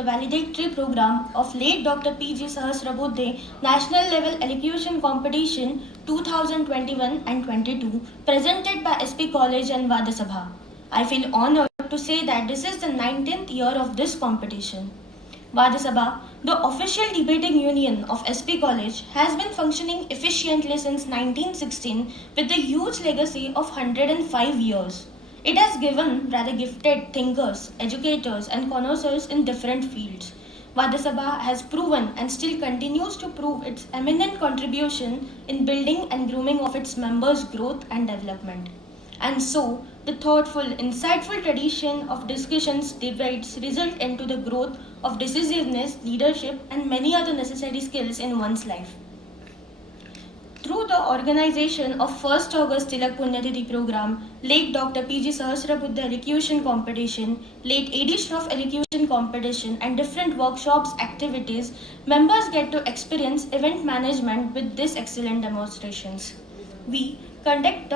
the valedictory program of late Dr. P.G. Sahasrabuddhe National Level Elocution Competition 2021 and 22 presented by SP College and Vadasabha. I feel honored to say that this is the 19th year of this competition. Vadasabha, the official debating union of SP College, has been functioning efficiently since 1916 with a huge legacy of 105 years. It has given rather gifted thinkers, educators, and connoisseurs in different fields. Vadasabha has proven and still continues to prove its eminent contribution in building and grooming of its members' growth and development. And so, the thoughtful, insightful tradition of discussions, debates result into the growth of decisiveness, leadership, and many other necessary skills in one's life. Through the organization of 1st August Tilak Punyatithi program, late Dr. P.G. Sahasrabuddhe Elocution Competition, late A.D. Shroff Elocution Competition, and different workshops, activities, members get to experience event management with these excellent demonstrations. We conduct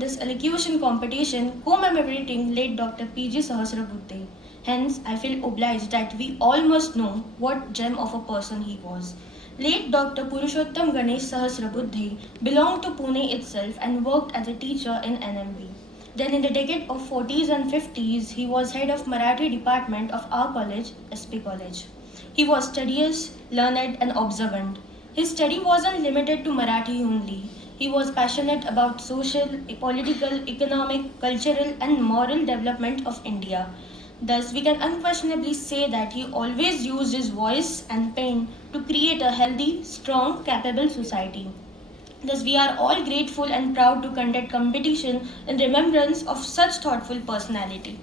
this elocution competition commemorating late Dr. P.G. Sahasrabuddhe. Hence, I feel obliged that we all must know what gem of a person he was. Late Dr. Purushottam Ganesh Sahasrabuddhe belonged to Pune itself and worked as a teacher in NMB. Then in the decade of 40s and 50s, he was head of Marathi department of our college, SP College. He was studious, learned and observant. His study wasn't limited to Marathi only. He was passionate about social, political, economic, cultural and moral development of India. Thus, we can unquestionably say that he always used his voice and pen to create a healthy, strong, capable society. Thus, we are all grateful and proud to conduct competition in remembrance of such thoughtful personality.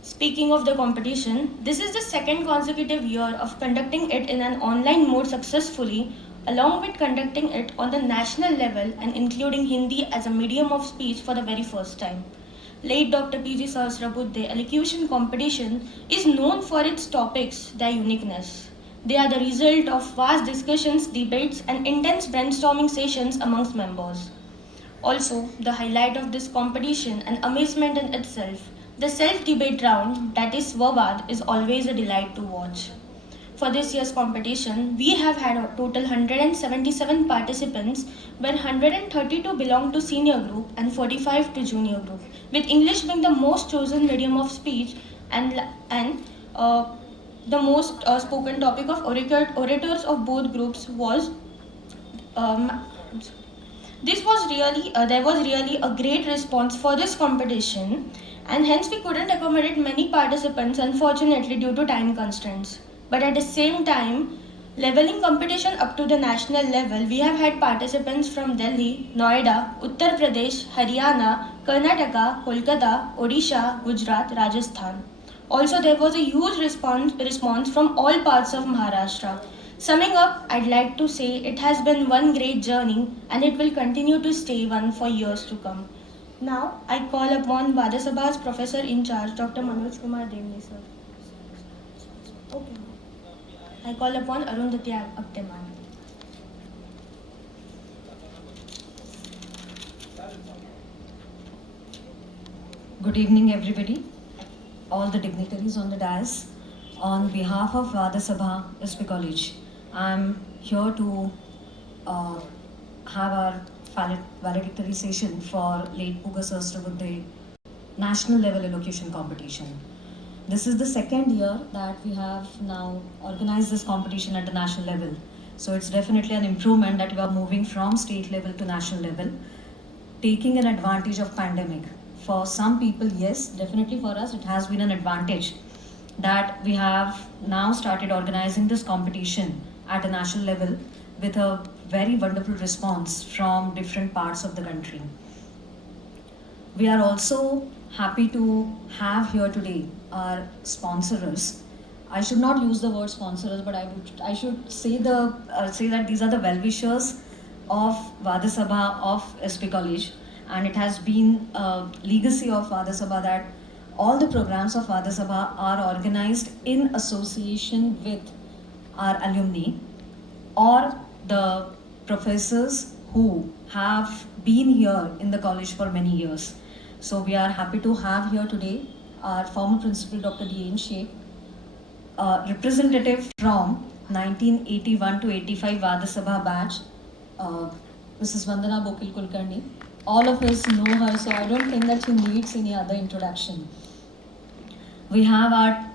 Speaking of the competition, this is the second consecutive year of conducting it in an online mode successfully, along with conducting it on the national level and including Hindi as a medium of speech for the very first time. Late Dr. P.G. Sahasrabuddhe Elocution Competition is known for its topics, their uniqueness. They are the result of vast discussions, debates, and intense brainstorming sessions amongst members. Also, the highlight of this competition and amazement in itself, the self-debate round, that is Vavad, is always a delight to watch. For this year's competition, we have had a total 177 participants, where 132 belong to senior group and 45 to junior group, with English being the most chosen medium of speech and the most spoken topic of orators of both groups was. There was really a great response for this competition, and hence we couldn't accommodate many participants, unfortunately, due to time constraints. But at the same time, leveling competition up to the national level, we have had participants from Delhi, Noida, Uttar Pradesh, Haryana, Karnataka, Kolkata, Odisha, Gujarat, Rajasthan. Also, there was a huge response from all parts of Maharashtra. Summing up, I'd like to say it has been one great journey and it will continue to stay one for years to come. Now, I call upon Vadasabha's Professor in Charge, Dr. Manoj Kumar Devni, sir. Okay. I call upon Arundhati Apteman. Good evening, everybody. All the dignitaries on the dais. On behalf of Vadasabha SP College, I'm here to have our valedictory session for late P.G. Sahasrabuddhe National Level Elocution Competition. This is the second year that we have now organized this competition at the national level. So it's definitely an improvement that we are moving from state level to national level, taking an advantage of pandemic. For some people, yes, definitely for us, it has been an advantage that we have now started organizing this competition at a national level with a very wonderful response from different parts of the country. We are also happy to have here today our sponsors. I should not use the word sponsors, but I should say that these are the well-wishers of Vadasabha of SP College, and it has been a legacy of Vadasabha that all the programs of Vadasabha are organized in association with our alumni or the professors who have been here in the college for many years. So we are happy to have here today our former principal, Dr. D.N. Sheikh, representative from 1981 to 85 Vadasabha batch, Mrs. Vandana Bokil Kulkarni. All of us know her, so I don't think that she needs any other introduction. We have our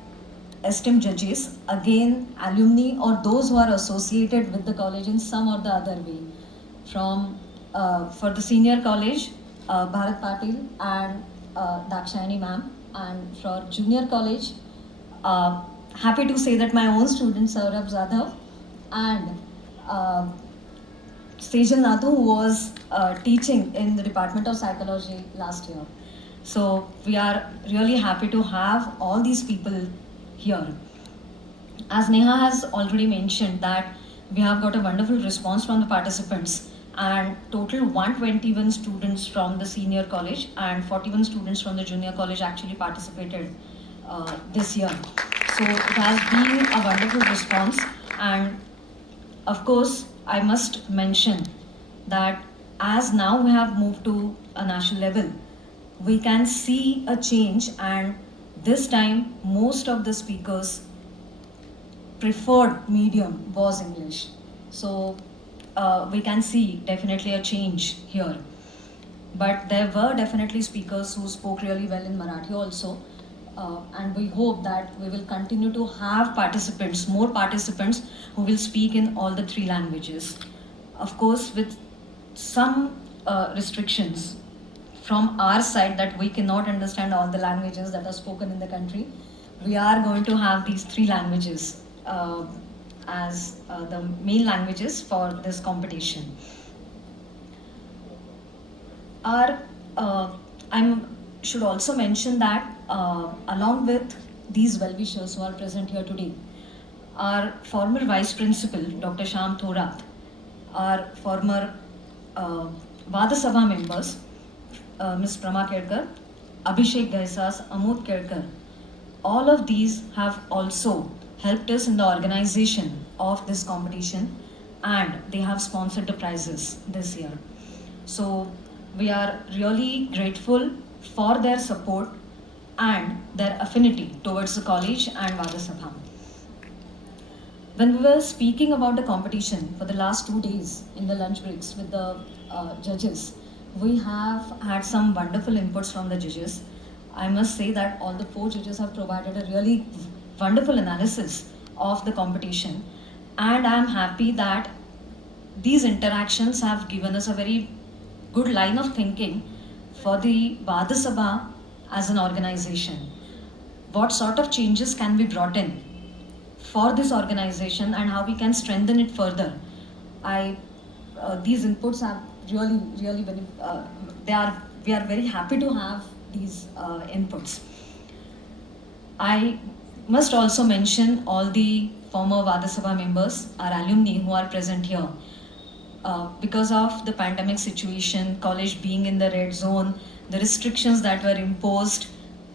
esteemed judges, again alumni or those who are associated with the college in some or the other way. From for the senior college, Bharat Patil and Dakshayani ma'am, and for junior college, happy to say that my own student Saurabh Zadhav and Sejal Nathu, who was teaching in the Department of Psychology last year. So we are really happy to have all these people here. As Neha has already mentioned that we have got a wonderful response from the participants, and total 121 students from the senior college and 41 students from the junior college actually participated this year. So it has been a wonderful response, and of course I must mention that as now we have moved to a national level, we can see a change, and this time most of the speakers preferred medium was English. So we can see definitely a change here. But there were definitely speakers who spoke really well in Marathi also. And we hope that we will continue to have participants, more participants who will speak in all the three languages. Of course, with some restrictions from our side that we cannot understand all the languages that are spoken in the country, we are going to have these three languages as the main languages for this competition. I should also mention that along with these well-wishers who are present here today, our former Vice Principal, Dr. Shyam Thorat, our former Vadasabha members, Ms. Prama Kedkar, Abhishek Gaisas, Amod Kedkar, all of these have also helped us in the organization of this competition, and they have sponsored the prizes this year. So we are really grateful for their support and their affinity towards the college and Vadasabha. When we were speaking about the competition for the last 2 days in the lunch breaks with the judges, we have had some wonderful inputs from the judges. I must say that all the 4 judges have provided a really wonderful analysis of the competition, and I am happy that these interactions have given us a very good line of thinking for the Vadasabha as an organization. What sort of changes can be brought in for this organization and how we can strengthen it further. These inputs have really very, we are very happy to have these inputs. I must also mention all the former Vadasabha members, our alumni who are present here. Because of the pandemic situation, college being in the red zone, the restrictions that were imposed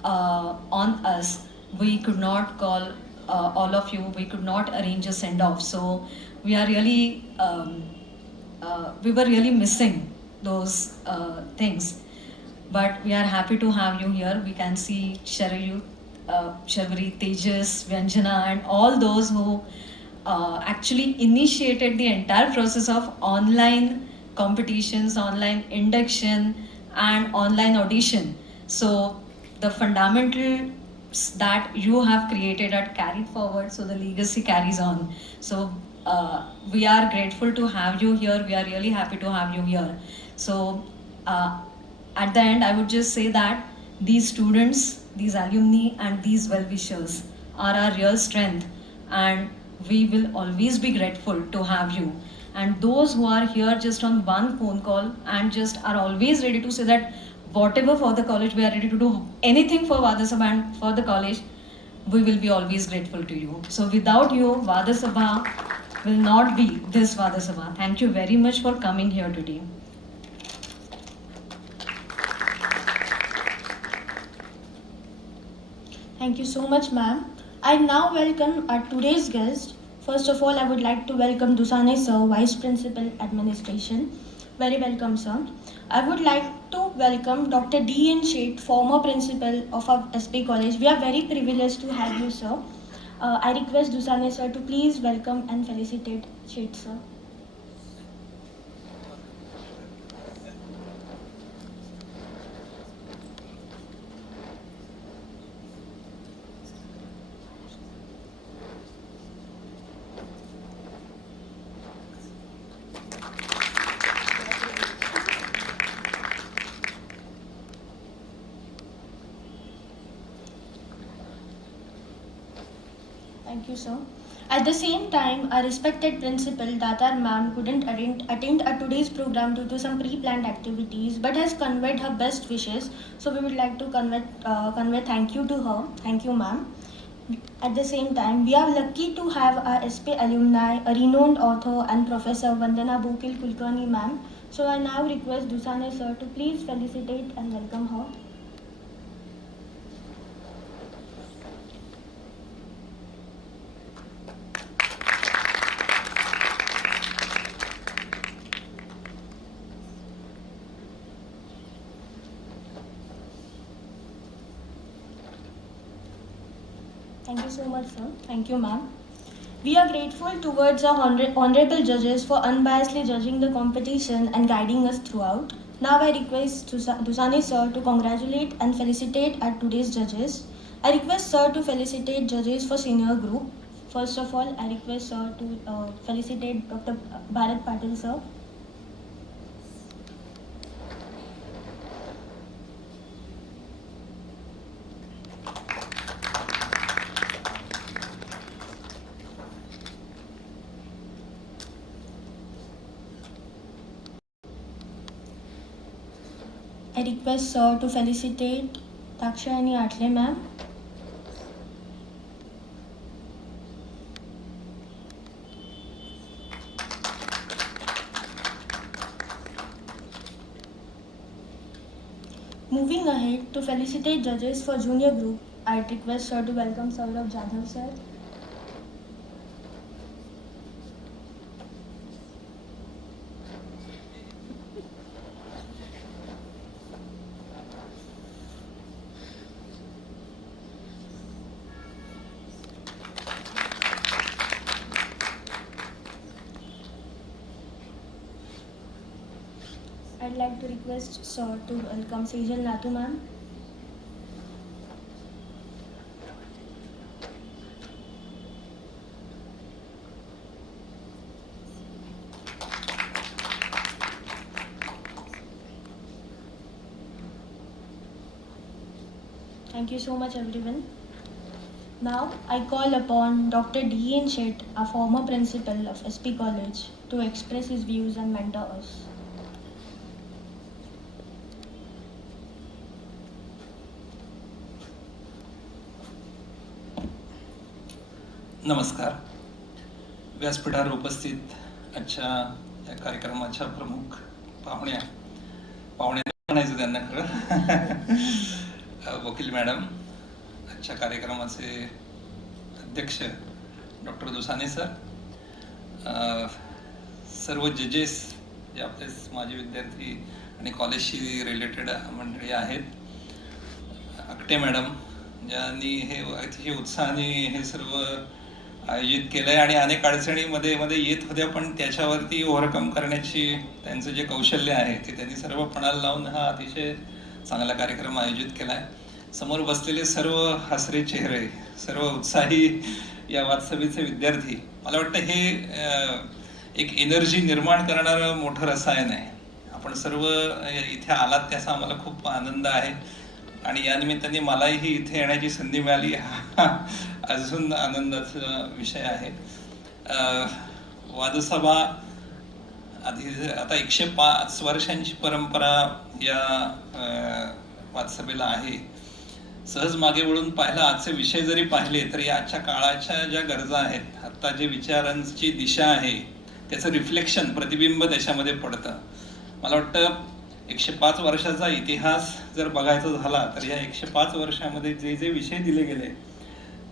on us, we could not call all of you, we could not arrange a send-off. So we are really, we were really missing those things. But we are happy to have you here. We can see Sharayu, Sharvari, Tejas, Vyanjana, and all those who actually initiated the entire process of online competitions, online induction, and online audition. So the fundamentals that you have created are carried forward, so the legacy carries on. So we are grateful to have you here. We are really happy to have you here. So at the end, I would just say that these students, these alumni, and these well-wishers are our real strength, and we will always be grateful to have you. And those who are here just on one phone call and just are always ready to say that whatever for the college, we are ready to do anything for Vadasabha and for the college, we will be always grateful to you. So without you, Vadasabha will not be this Vadasabha. Thank you very much for coming here today. Thank you so much, ma'am. I now welcome our today's guest. First of all, I would like to welcome Dusane sir, Vice Principal Administration. Very welcome, sir. I would like to welcome Dr. D. N. Sheth, former Principal of our SP College. We are very privileged to have you, sir. I request Dusane sir to please welcome and felicitate Shet sir. Thank you, sir. At the same time, our respected principal, Datar ma'am, couldn't attend today's program due to some pre-planned activities, but has conveyed her best wishes. So we would like to convey thank you to her. Thank you, ma'am. At the same time, we are lucky to have our SP alumni, a renowned author and professor Vandana Bokil Kulkarni ma'am. So I now request Dusane sir to please felicitate and welcome her. Thank you so much, sir. Thank you, ma'am. We are grateful towards our honorable judges for unbiasedly judging the competition and guiding us throughout. Now I request Dusane sir to congratulate and felicitate at today's judges. I request sir to felicitate judges for senior group. First of all, I request sir to felicitate Dr. Bharat Patil sir. I request sir to felicitate Dakshayani Atle ma'am. Moving ahead to felicitate judges for junior group, I request sir to welcome Saurabh Jadhav sir. I'd like to request sir to welcome Sejal Natu ma'am. Thank you so much, everyone. Now I call upon Dr. D.N. Shet, a former principal of SP College, to express his views and mentor us. नमस्कार. व्यासपीठावर उपस्थित आजच्या या कार्यक्रमाच्या प्रमुख पाहुण्या म्हणायचं त्यांना खरं वकील मॅडम, आजच्या कार्यक्रमाचे अध्यक्ष डॉक्टर दुसाने सर, सर्व जजेस जे आपले माजी विद्यार्थी आणि कॉलेजशी रिलेटेड मंडळी आहेत, अकटे मॅडम ज्यांनी हे अतिशय उत्साहाने हे सर्व आयोजित केलंय आणि अनेक अडचणीमध्ये येत होत्या, पण त्याच्यावरती ओव्हरकम करण्याची त्यांचं जे कौशल्य आहे ते त्यांनी सर्व पणाला लावून हा अतिशय चांगला कार्यक्रम आयोजित केलाय. समोर बसलेले सर्व हसरे चेहरे, सर्व उत्साही या वादसभेचे विद्यार्थी, मला वाटतं हे एक एनर्जी निर्माण करणारं मोठं रसायन आहे. आपण सर्व इथे आलात त्याचा आम्हाला खूप आनंद आहे आणि या निमित्ताने मलाही इथे येण्याची संधी मिळाली, हा अजून आनंदाचा विषय आहे. वादसभा आधी आता 105 वर्षांची परंपरा या वादसभेला आहे. सहज मागे वळून पाहिला आजचे विषय जरी पाहिले तरी आजच्या काळाच्या ज्या गरजा आहेत, आता जे विचारांची दिशा आहे त्याचं रिफ्लेक्शन, प्रतिबिंब त्याच्यामध्ये पडतं. मला वाटतं 105 वर्षाचा इतिहास जर बघायचा झाला तर या 105 वर्षामध्ये जे जे विषय दिले गेले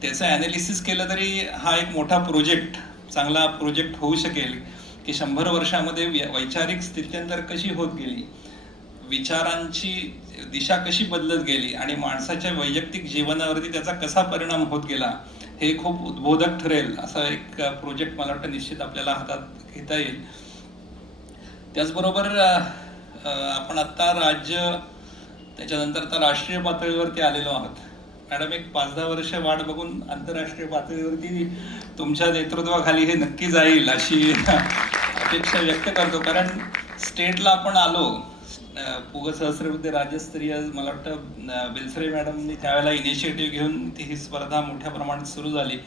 त्याचं ॲनालिसिस केलं तरी हा एक मोठा प्रोजेक्ट, चांगला प्रोजेक्ट होऊ शकेल की 100 वर्षामध्ये वैचारिक स्थित्यंतर कशी होत गेली, विचारांची दिशा कशी बदलत गेली आणि माणसाच्या वैयक्तिक जीवनावरती त्याचा कसा परिणाम होत गेला हे खूप उद्बोधक ठरेल असा एक प्रोजेक्ट मला वाटतं निश्चित आपल्याला हातात घेता येईल. त्याचबरोबर आपण आता राज्य त्याच्यानंतर आता राष्ट्रीय पातळीवरती आलेलो आहोत. मॅडम, एक 5-10 वर्ष वाट बघून आंतरराष्ट्रीय पातळीवरती तुमच्या नेतृत्वाखाली हे नक्की जाईल अशी अपेक्षा व्यक्त करतो. कारण स्टेटला आपण आलो, पुग सहस्रबुद्धे राज्यस्तरीय मला वाटतं बेलसरे मॅडमनी त्यावेळेला इनिशिएटिव्ह घेऊन ती ही स्पर्धा मोठ्या प्रमाणात सुरू झाली.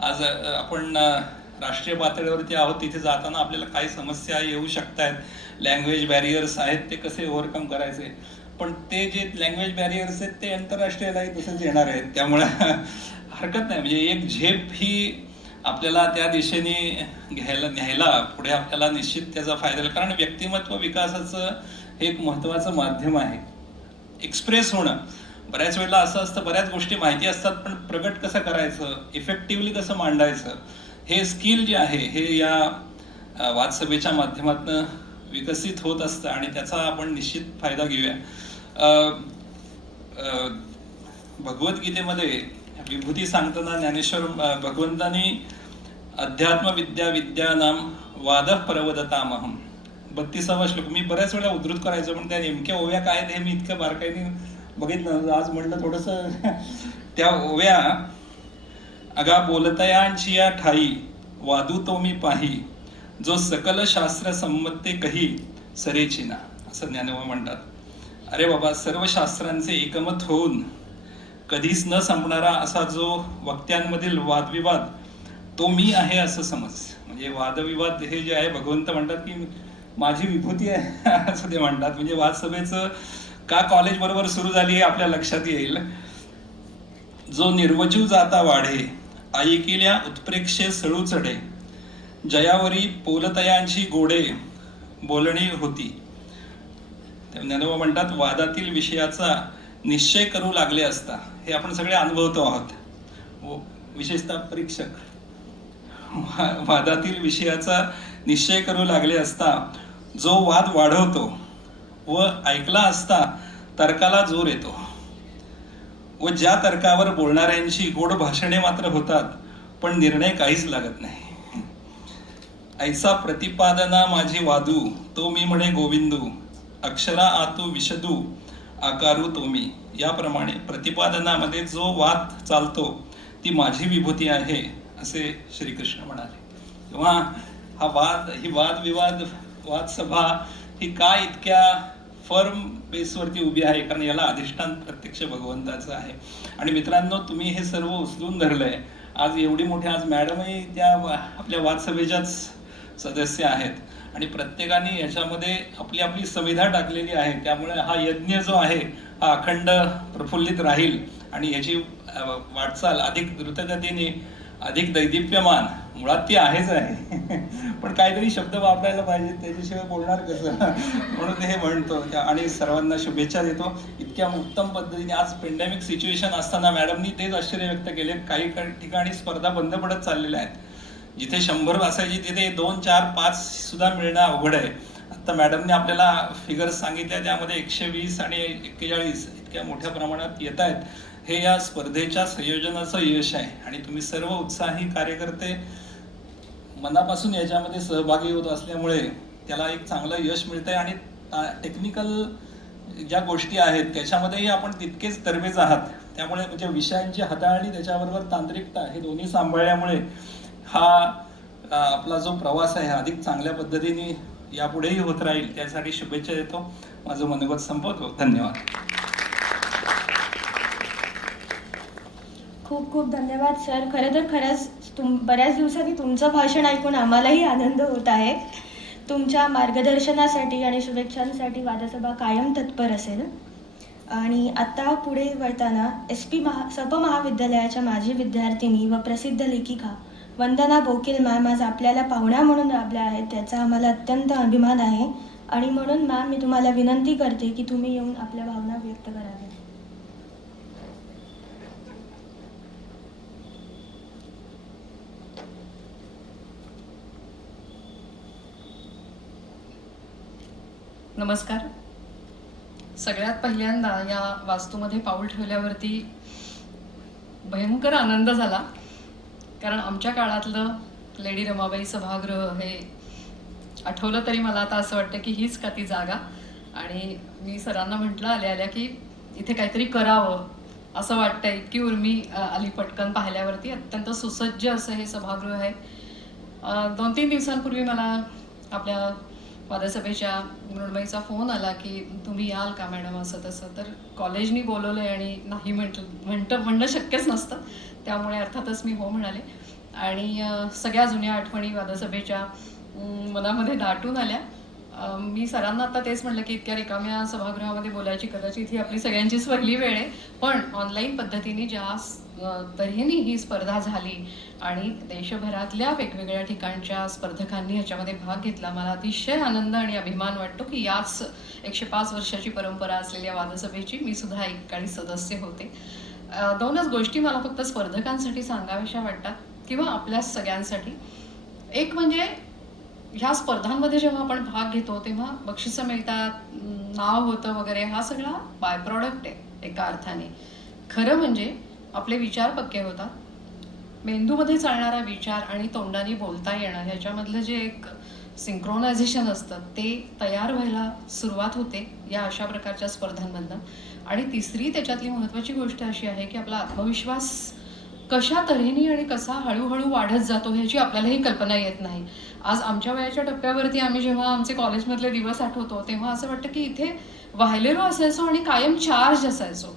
आज आपण राष्ट्रीय पातळीवरती आहोत. तिथे जाताना आपल्याला काही समस्या येऊ शकतात, लँग्वेज बॅरियर्स आहेत, ते कसे ओव्हरकम करायचे. पण ते जे लँग्वेज बॅरियर्स आहेत ते आंतरराष्ट्रीयलाही तसंच येणार आहेत. त्यामुळे हरकत नाही, म्हणजे एक झेप ही आपल्याला त्या दिशेने न्यायला पुढे आपल्याला निश्चित त्याचा फायदा होईल. कारण व्यक्तिमत्व विकासाचं हे एक महत्त्वाचं माध्यम आहे. एक्सप्रेस होणं, बऱ्याच वेळेला असं असतं, बऱ्याच गोष्टी माहिती असतात पण प्रगट कसं करायचं, इफेक्टिव्हली कसं मांडायचं, हे स्किल जे आहे हे या वादसभेच्या माध्यमातून विकसित होत असतं आणि त्याचा आपण निश्चित फायदा घेऊया. भगवद्गीतेमध्ये विभूती सांगताना ज्ञानेश्वर भगवंतांनी अध्यात्म विद्या विद्यानाम वादः प्रवदतामहम 32वा श्लोक मी बऱ्याच वेळा उद्धृत करायचो, पण त्या नेमक्या ओव्या काय आहेत हे मी इतक्या बारकाईने बघितलं. आज म्हणलं थोडंसं त्या ओव्या, अगा बोलतयांची या ठाई वादू तो मी पाही, जो सकल शास्त्र संमते कही सरेची ना, असं ज्ञानोबा म्हणतात. अरे बाबा, सर्व शास्त्रांचे एकमत होऊन कधीच न संपणारा असा जो वक्त्यांमधील वादविवाद तो मी आहे असं समज. म्हणजे वादविवाद हे जे आहे, भगवंत म्हणतात की माझी विभूती आहे असं ते म्हणतात. म्हणजे वादसभेचं का कॉलेज बरोबर सुरू झाली हे आपल्या लक्षात येईल. जो निर्वजू जाता वाढे, ऐकिल्या उत्प्रेक्षे सळू चढे, जयावरी पोलतयांची गोडे बोलणी होती. ज्ञानोबा म्हणतात वादातील विषयाचा निश्चय करू लागले असता, हे आपण सगळे अनुभवतो आहोत, विशेषतः परीक्षक. वादातील विषयाचा निश्चय करू लागले असता जो वाद वाढवतो व ऐकला असता तर्काला जोर येतो, व ज्या तर्कावर बोलणाऱ्यांची गोड भाषणे मात्र होतात पण निर्णय काहीच लागत नाही. ऐसा प्रतिपादना माझी वादू, तो मी म्हणे गोविंदू, अक्षरा आतू विशदू आकारू तो मी. याप्रमाणे प्रतिपादनामध्ये जो वाद चालतो ती माझी विभूती आहे असे श्रीकृष्ण म्हणाले. तेव्हा हा वाद, ही वादविवाद वादसभा ही का इतक्या फर्म बेसवरती उभी आहे? कारण याला अधिष्ठान प्रत्यक्ष भगवंताचं आहे. आणि मित्रांनो, तुम्ही हे सर्व उचलून धरलंय. आज एवढी मोठी, आज मॅडमही त्या आपल्या वादसभेच्याच सदस्य आहेत आणि प्रत्येकाने याच्यामध्ये आपली आपली संविधा टाकलेली आहे. त्यामुळे हा यज्ञ जो आहे हा अखंड प्रफुल्लित राहील आणि याची वाटचाल अधिक द्रुतगतीने, अधिक दैदिप्यमान, मुळात ती आहेच आहे पण काहीतरी शब्द वापरायला पाहिजे, त्याच्याशिवाय बोलणार कसं म्हणून हे म्हणतो. आणि सर्वांना शुभेच्छा देतो. इतक्या उत्तम पद्धतीने आज पेंडेमिक सिच्युएशन असताना मॅडमनी तेच आश्चर्य व्यक्त केले. काही ठिकाणी स्पर्धा बंद पडत चाललेल्या आहेत. जिथे 100 असायची तिथे 2, 4, 5 सुद्धा मिळणं अवघड आहे. आता मॅडमने आपल्याला फिगर्स सांगितल्या, त्यामध्ये 120 आणि 41 इतक्या मोठ्या प्रमाणात येत आहेत. हे या स्पर्धेच्या संयोजनाचं यश आहे आणि तुम्ही सर्व उत्साही कार्यकर्ते मनापासून याच्यामध्ये सहभागी होत असल्यामुळे त्याला एक चांगलं यश मिळतंय. आणि टेक्निकल ज्या गोष्टी आहेत त्याच्यामध्येही आपण तितकेच तरबेज आहात. त्यामुळे म्हणजे विषयांची हाताळणी त्याच्याबरोबर तांत्रिकता हे दोन्ही सांभाळल्यामुळे हा आपला जो प्रवास आहे हा अधिक चांगल्या पद्धतीने यापुढेही होत राहील. त्यासाठी शुभेच्छा देतो. माझं मनोगत संपवतो. धन्यवाद. खूप खूप धन्यवाद सर. खरंच बऱ्याच दिवसांनी तुमचं भाषण ऐकून आम्हालाही आनंद होत आहे. तुमच्या मार्गदर्शनासाठी आणि शुभेच्छांसाठी वादसभा कायम तत्पर असेल. आणि आता पुढे वळताना सप महाविद्यालयाच्या माजी विद्यार्थिनी व प्रसिद्ध लेखिका वंदना बोकील मॅम आज आपल्याला पाहुण्या म्हणून लाभल्या आहेत. त्याचा आम्हाला अत्यंत अभिमान आहे. आणि म्हणून मॅम, मी तुम्हाला विनंती करते की तुम्ही येऊन आपल्या भावना व्यक्त कराव्या. नमस्कार. सगळ्यात पहिल्यांदा या वास्तूमध्ये पाऊल ठेवल्यावरती भयंकर आनंद झाला. कारण आमच्या काळातलं लेडी रमाबाई सभागृह हे आठवलं तरी मला आता असं वाटतं की हीच का ती जागा. आणि मी सरांना म्हटलं आल्या की इथे काहीतरी करावं असं वाटतं. इतकी उर्मी आली पटकन पाहिल्यावरती. अत्यंत सुसज्ज असं हे सभागृह आहे. 2-3 दिवसांपूर्वी मला आपल्या वादसभेच्या मृण्मयीचा फोन आला की तुम्ही याल का मॅडम असं तसं. तर कॉलेजनी बोलवलं आहे आणि नाही म्हणणं शक्यच नसतं. त्यामुळे अर्थातच मी हो म्हणाले. आणि सगळ्या जुन्या आठवणी वादसभेच्या मनामध्ये दाटून आल्या. मी सरांना आता तेच म्हटलं की इतक्या रिकाम्या सभागृहामध्ये बोलायची कदाचित ही आपली सगळ्यांचीच पहिली वेळ आहे. पण ऑनलाईन पद्धतीने ज्या तऱ्हेने ही स्पर्धा झाली आणि देशभरातल्या वेगवेगळ्या ठिकाणच्या स्पर्धकांनी ह्याच्यामध्ये भाग घेतला, मला अतिशय आनंद आणि अभिमान वाटतो की याच 105 वर्षाची परंपरा असलेल्या वादसभेची मी सुद्धा एक काळी सदस्य होते. 2च गोष्टी मला फक्त स्पर्धकांसाठी सांगाव्याशा वाटतात किंवा आपल्या सगळ्यांसाठी. एक म्हणजे ह्या स्पर्धांमध्ये जेव्हा आपण भाग घेतो तेव्हा बक्षिसं मिळतात, नाव होतं वगैरे, हा सगळा बाय प्रॉडक्ट आहे एका अर्थाने. खरं म्हणजे आपले विचार पक्के होतात. मेंदूमध्ये चालणारा विचार आणि तोंडाने बोलता येणं ह्याच्यामधलं जे एक सिंक्रोनायझेशन असतं ते तयार व्हायला सुरुवात होते या अशा प्रकारच्या स्पर्धांमधनं. आणि तिसरी त्याच्यातली महत्त्वाची गोष्ट अशी आहे की आपला आत्मविश्वास कशा तऱ्हेने आणि कसा हळूहळू वाढत जातो ह्याची आपल्यालाही कल्पना येत नाही. आज आमच्या वयाच्या टप्प्यावरती आम्ही जेव्हा आमचे कॉलेजमधले दिवस आठवतो तेव्हा असं वाटतं की इथे वाहिलेलो असायचो आणि कायम चार्ज असायचो.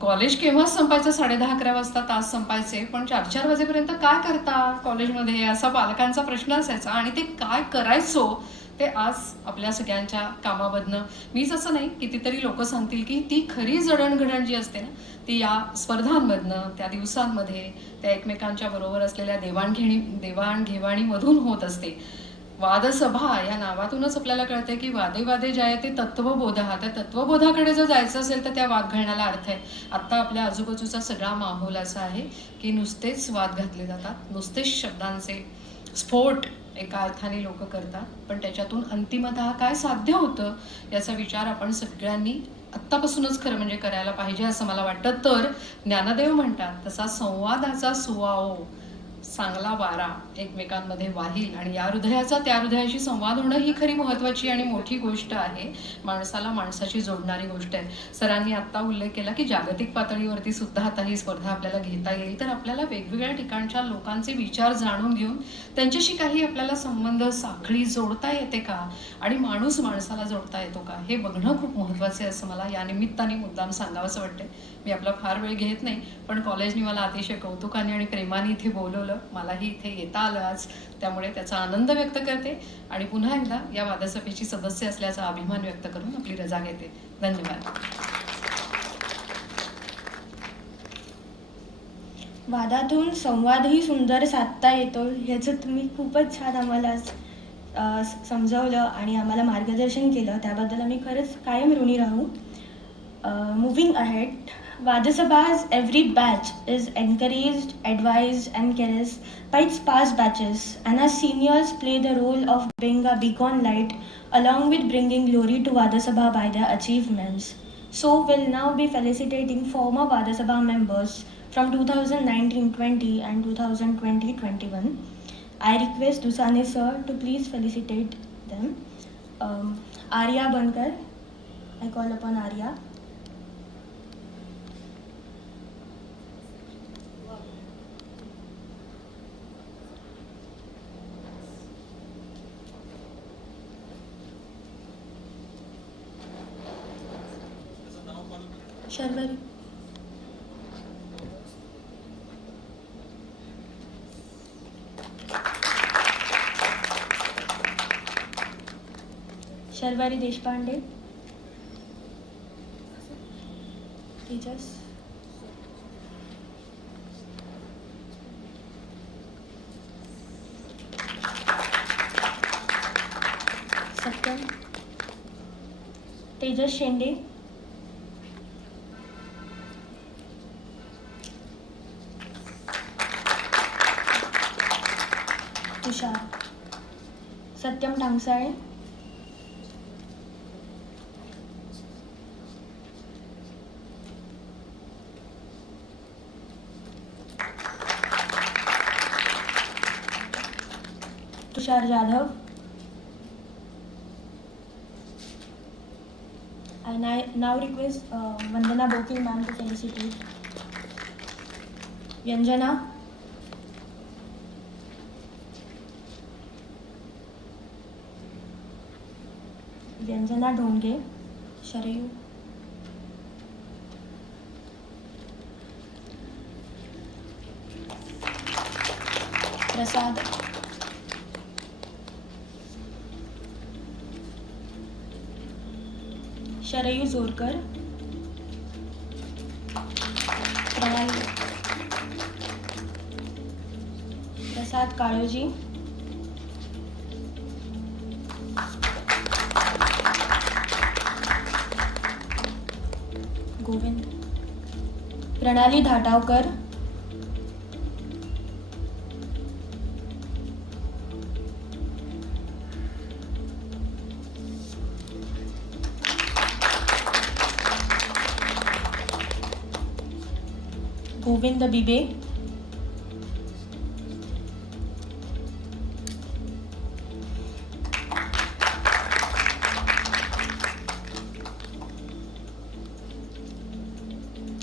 कॉलेज केव्हाच संपायचं, 10:30-11 वाजता तास संपायचे, पण 4-4 वाजेपर्यंत काय करता कॉलेजमध्ये असा पालकांचा प्रश्न असायचा. आणि ते काय करायचो ते आज आपल्या सगळ्यांच्या कामामधनं, मीच असं नाही कितीतरी लोक सांगतील की ती खरी जडणघडण जी असते ना ती या स्पर्धांमधनं, त्या दिवसांमध्ये, त्या एकमेकांच्या बरोबर असलेल्या देवाणघेवाणीमधून होत असते. वादसभा या नावातूनच आपल्याला कळतंय की वादे वादे जे आहे ते तत्वबोधा. त्या तत्वबोधाकडे जर जायचं असेल तर त्या वाद घालण्याला अर्थ आहे. आत्ता आपल्या आजूबाजूचा सगळा माहोल असा आहे की नुसतेच वाद घातले जातात, नुसतेच शब्दांचे स्फोट एका अर्थाने लोक करतात. पण त्याच्यातून अंतिमतः काय साध्य होतं याचा विचार आपण सगळ्यांनी आत्तापासूनच खरं म्हणजे करायला पाहिजे असं मला वाटतं. तर ज्ञानदेव म्हणतात तसा संवादाचा सुवाओ चांगला वारा एकमेकांमध्ये वाहील आणि या हृदयाचा त्या हृदयाशी संवाद होणं ही खरी महत्त्वाची आणि मोठी गोष्ट आहे. माणसाला माणसाची जोडणारी गोष्ट आहे. सरांनी आत्ता उल्लेख केला की जागतिक पातळीवरती सुद्धा आता ही स्पर्धा आपल्याला घेता येईल. तर आपल्याला वेगवेगळ्या ठिकाणच्या लोकांचे विचार जाणून घेऊन त्यांच्याशी काही आपल्याला संबंध साखळी जोडता येते का आणि माणूस माणसाला जोडता येतो का हे बघणं खूप महत्त्वाचं आहे असं मला या निमित्ताने मुद्दाम सांगावंसं वाटतं. मी आपला फार वेळ घेत नाही, पण कॉलेजनी मला अतिशय कौतुकाने आणि प्रेमाने इथे बोलवलं. मलाही इथे येता आलं आज, त्यामुळे त्याचा आनंद व्यक्त करते आणि पुन्हा एकदा या वादसभेची सदस्य असल्याचा अभिमान व्यक्त करून आपली रजा घेते. धन्यवाद. वादातून संवादही सुंदर साधता येतो ह्याचं तुम्ही खूपच छान आम्हाला समजावलं आणि आम्हाला मार्गदर्शन केलं, त्याबद्दल आम्ही खरंच कायम ऋणी राहू. Moving ahead, Vadasabha's every batch is encouraged, advised and caressed by its past batches, and our seniors play the role of being a beacon light along with bringing glory to Vadasabha by their achievements. So we'll now be felicitating former Vadasabha members from 2019-20 and 2020-21. I request Dusane sir to please felicitate them. Arya Bankar, I call upon Arya. Sharvari. Sharvari Deshpande. Tejas. Satyam. Tejas Shende. Tushar. Satyam टांगसाळे. Tushar Jadhav. I now request Vandana Bokil ma'am to felicitate. Vyanjana. Vyanjana Dhonge. Sharayu. Prasad. Sharayu Jorkar. प्रणाली. प्रसाद काळोजी. गोविंद. प्रणाली धाटावकर. गोविंद बिबे.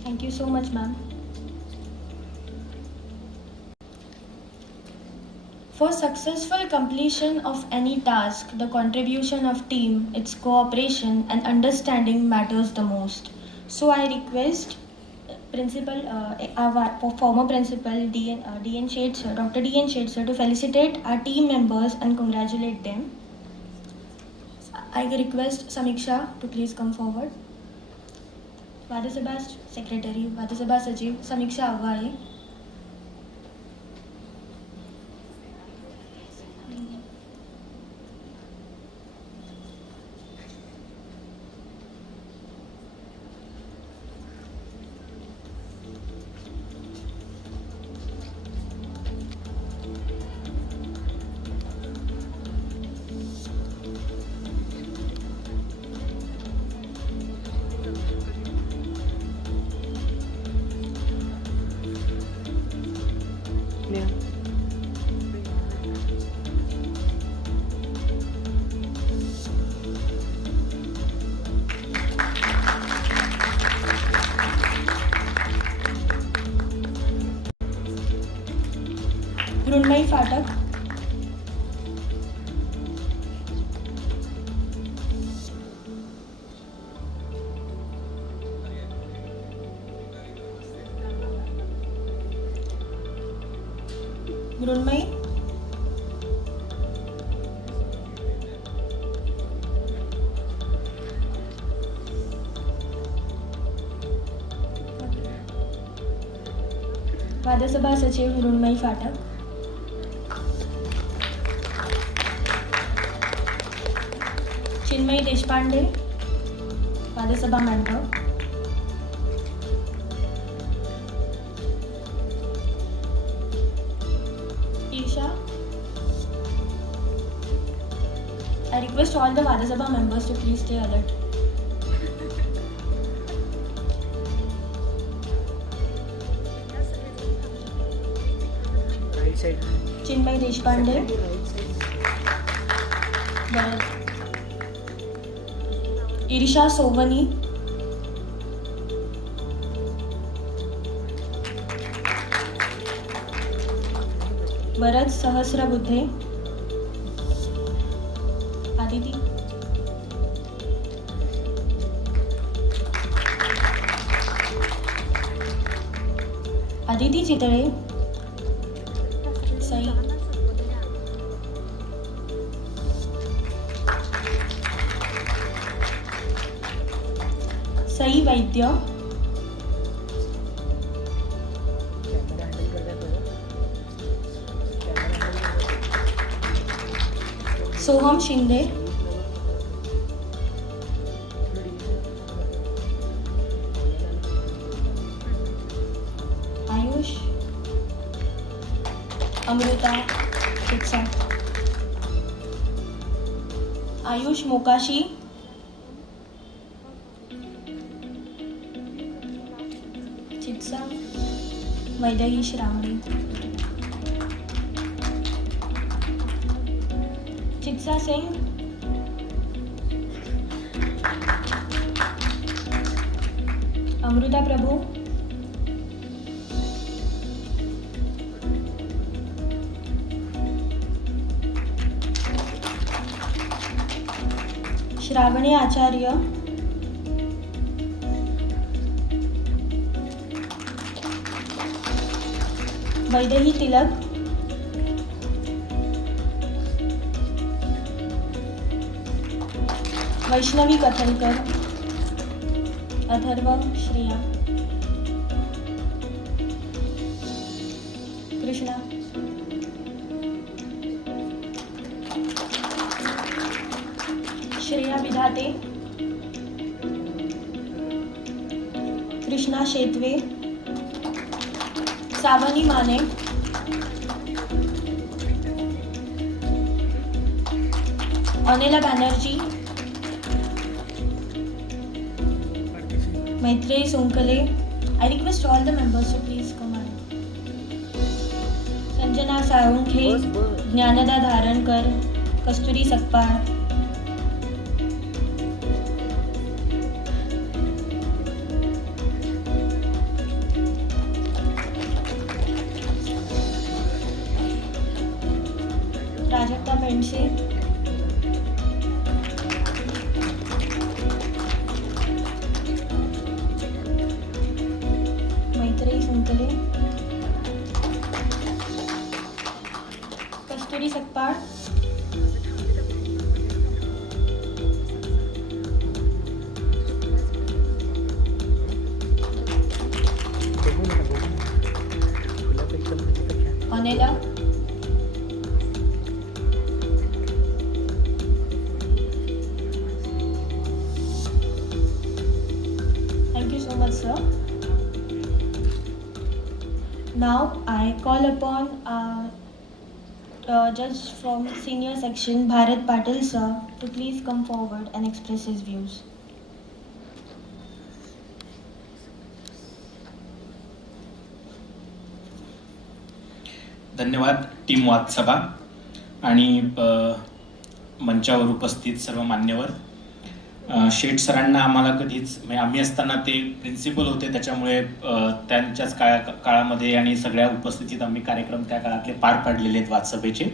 Thank you so much, ma'am. For successful completion of any task, the contribution of team, its cooperation and understanding matters the most. So I request Principal, our former Principal D.N. Shade sir, Dr. D.N. Shade sir, to felicitate our team members and congratulate them. I request Samiksha to please come forward. Vadasabha Secretary, Vadasabha Sachiv, Samiksha Agwale. Mrinmayi फाटक. मृण्मयी. वादसभा सचिव मृण्मयी फाटक. चिन्मयी देशपांडे, वादसभा member. Isha. I request all the Vadasabha members to please stay alert. Right side. Chinmayi Deshpande. ईर्षा सोवनी. भरत सहस्रबुद्धे. आदिती. आदिती चितळे. सई. सई वैद्य. Camera handle कर दे तो camera handle सोहम शिंदे. आयुष. अमृता चित्सा. आयुष मोकाशी. चित्सा. वैदेही श्रामणे. चित्सा सिंह, अमृता प्रभु, श्रावणी आचार्य, वैदेही तिलक, वैष्णवी कथलकर, अथर्व श्रेया, कृष्णा, श्रेया विधाते, कृष्णा शेतवे, सावनी माने, Anila Banerjee, Maitreyi सोंकले. I request all the members to please come on. Sanjana Salunkhe, Dnyanada Dharankar, कस्तुरी सकपाळ, प्राजक्ता पेंडसे, मैत्रेयी सोंकले, कस्तुरी सकपाळ, बघू नका बघू फुलापेक्षा म्हणजे Anila, thank you so much, sir. Now I call upon judge from senior section Bharat Patil sir to please come forward and express his views. धन्यवाद team वाद सभा आणि मंचावर उपस्थित सर्व मान्यवर. शेठ सरांना आम्हाला कधीच म्हणजे आम्ही असताना ते प्रिन्सिपल होते, त्याच्यामुळे त्यांच्याच काळामध्ये आणि सगळ्या उपस्थितीत आम्ही कार्यक्रम त्या काळातले पार पाडलेले आहेत वादसभेचे.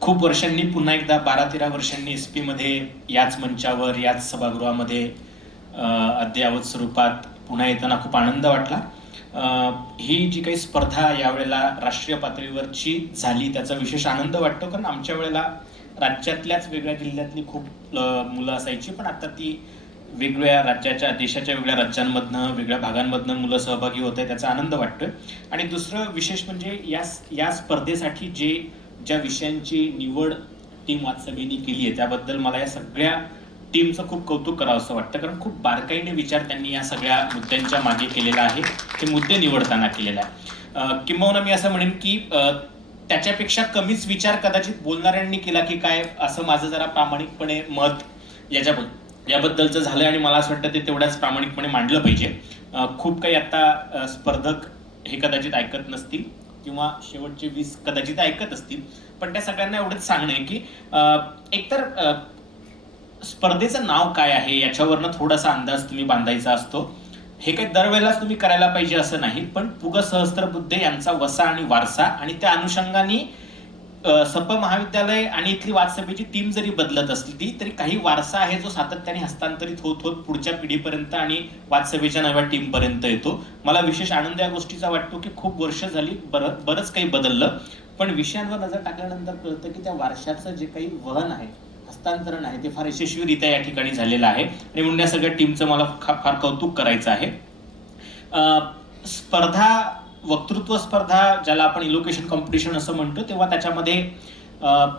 खूप वर्षांनी पुन्हा एकदा 12-13 वर्षांनी SP मध्ये याच मंचावर याच सभागृहामध्ये अद्ययावत स्वरूपात पुन्हा येताना खूप आनंद वाटला. ही जी काही स्पर्धा यावेळेला राष्ट्रीय पातळीवरची झाली त्याचा विशेष आनंद वाटतो, कारण आमच्या वेळेला राज्यातल्याच वेगळ्या जिल्ह्यातली खूप मुलं असायची, पण आता ती वेगवेगळ्या राज्याच्या देशाच्या वेगळ्या राज्यांमधनं वेगळ्या भागांमधनं मुलं सहभागी होत आहे, त्याचा आनंद वाटतोय. आणि दुसरं विशेष म्हणजे या स्पर्धेसाठी ज्या विषयांची निवड टीम वादसभेने केली आहे त्याबद्दल मला या सगळ्या टीमचं खूप कौतुक करावं असं वाटतं, कारण खूप बारकाईने विचार त्यांनी या सगळ्या मुद्द्यांच्या मागे केलेला आहे, हे मुद्दे निवडताना केलेला आहे. किंबहुना मी असं म्हणेन की त्याच्यापेक्षा कमीच विचार कदाचित बोलणाऱ्यांनी केला की काय, असं माझं जरा प्रामाणिकपणे मत याबद्दलचं झालंय आणि मला असं वाटतं ते तेवढ्याच प्रामाणिकपणे मांडलं पाहिजे. खूप काही आता स्पर्धक हे कदाचित ऐकत नसतील किंवा शेवटचे 20 कदाचित ऐकत असतील, पण त्या सगळ्यांना एवढंच सांगणं आहे की एकतर स्पर्धेचं नाव काय आहे याच्यावरनं थोडासा अंदाज तुम्ही बांधायचा असतो. हे काही दरवेळेलाच तुम्ही करायला पाहिजे असं नाही, पण पुग सहस्त्रबुद्धे यांचा वसा आणि वारसा आणि त्या अनुषंगाने सप महाविद्यालय आणि इथली वादसभेची टीम जरी बदलत असली तरी काही वारसा आहे जो सातत्याने हस्तांतरित होत होत पुढच्या पिढीपर्यंत आणि वादसभेच्या नव्या टीम पर्यंत येतो. मला विशेष आनंद या गोष्टीचा वाटतो की खूप वर्ष झाली बरंच काही बदललं, पण विषयांवर नजर टाकल्यानंतर कळतं की त्या वारशाचं जे काही वहन आहे, हस्तांतरण आहे, ते फार यशस्वीरित्या या ठिकाणी झालेलं आहे आणि म्हणून या सगळ्या टीमचं मला फार कौतुक करायचं आहे. स्पर्धा वक्तृत्व स्पर्धा ज्याला आपण इलोकेशन कॉम्पिटिशन असं म्हणतो, तेव्हा त्याच्यामध्ये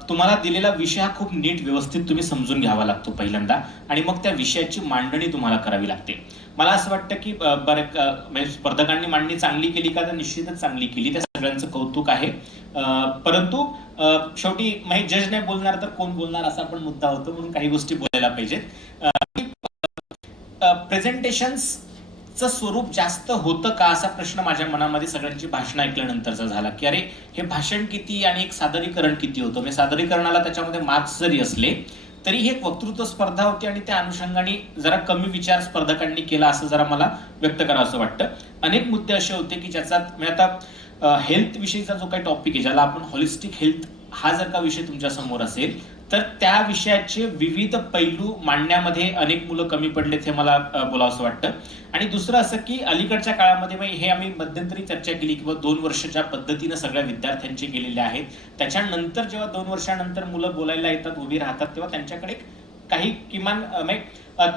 तुम्हाला दिलेला विषय हा खूप नीट व्यवस्थित तुम्ही समजून घ्यावा लागतो पहिल्यांदा आणि मग त्या विषयाची मांडणी तुम्हाला करावी लागते. मला असं वाटतं की म्हणजे स्पर्धकांनी मांडणी चांगली केली का, तर निश्चितच चांगली केली, त्या सगळ्यांचं कौतुक आहे. परंतु शेवटी जज नाही बोलणार तर कोण बोलणार असा पण मुद्दा होतो, म्हणून काही गोष्टी बोलायला पाहिजेत. प्रेझेंटेशन्स चं स्वरूप जास्त होतं का असा प्रश्न माझ्या मनामध्ये सगळ्यांची भाषणं ऐकल्यानंतरचा झाला, की अरे हे भाषण किती आणि एक सादरीकरण किती होतं. म्हणजे सादरीकरणाला त्याच्यामध्ये मार्क्स जरी असले तरी ही एक वक्तृत्व स्पर्धा होती आणि त्या अनुषंगाने जरा कमी विचार स्पर्धकांनी केला असं जरा मला व्यक्त करावं असं वाटतं. अनेक मुद्दे असे होते की ज्याच्यात म्हणजे आता हेल्थ विषयीचा जो काही टॉपिक आहे, ज्याला आपण हॉलिस्टिक हेल्थ हा जर का विषय तुमच्या समोर असेल तर त्या विषयाचे विविध पैलू मांडण्यामध्ये अनेक मुलं कमी पडलेत हे मला बोलावंसं वाटतं. आणि दुसरं असं की अलीकडच्या काळामध्ये हे आम्ही मध्यंतरी चर्चा केली किंवा 2 वर्ष ज्या पद्धतीनं सगळ्या विद्यार्थ्यांचे गेलेले आहेत, त्याच्यानंतर जेव्हा 2 वर्षानंतर मुलं बोलायला येतात, उभी राहतात, तेव्हा त्यांच्याकडे काही किमान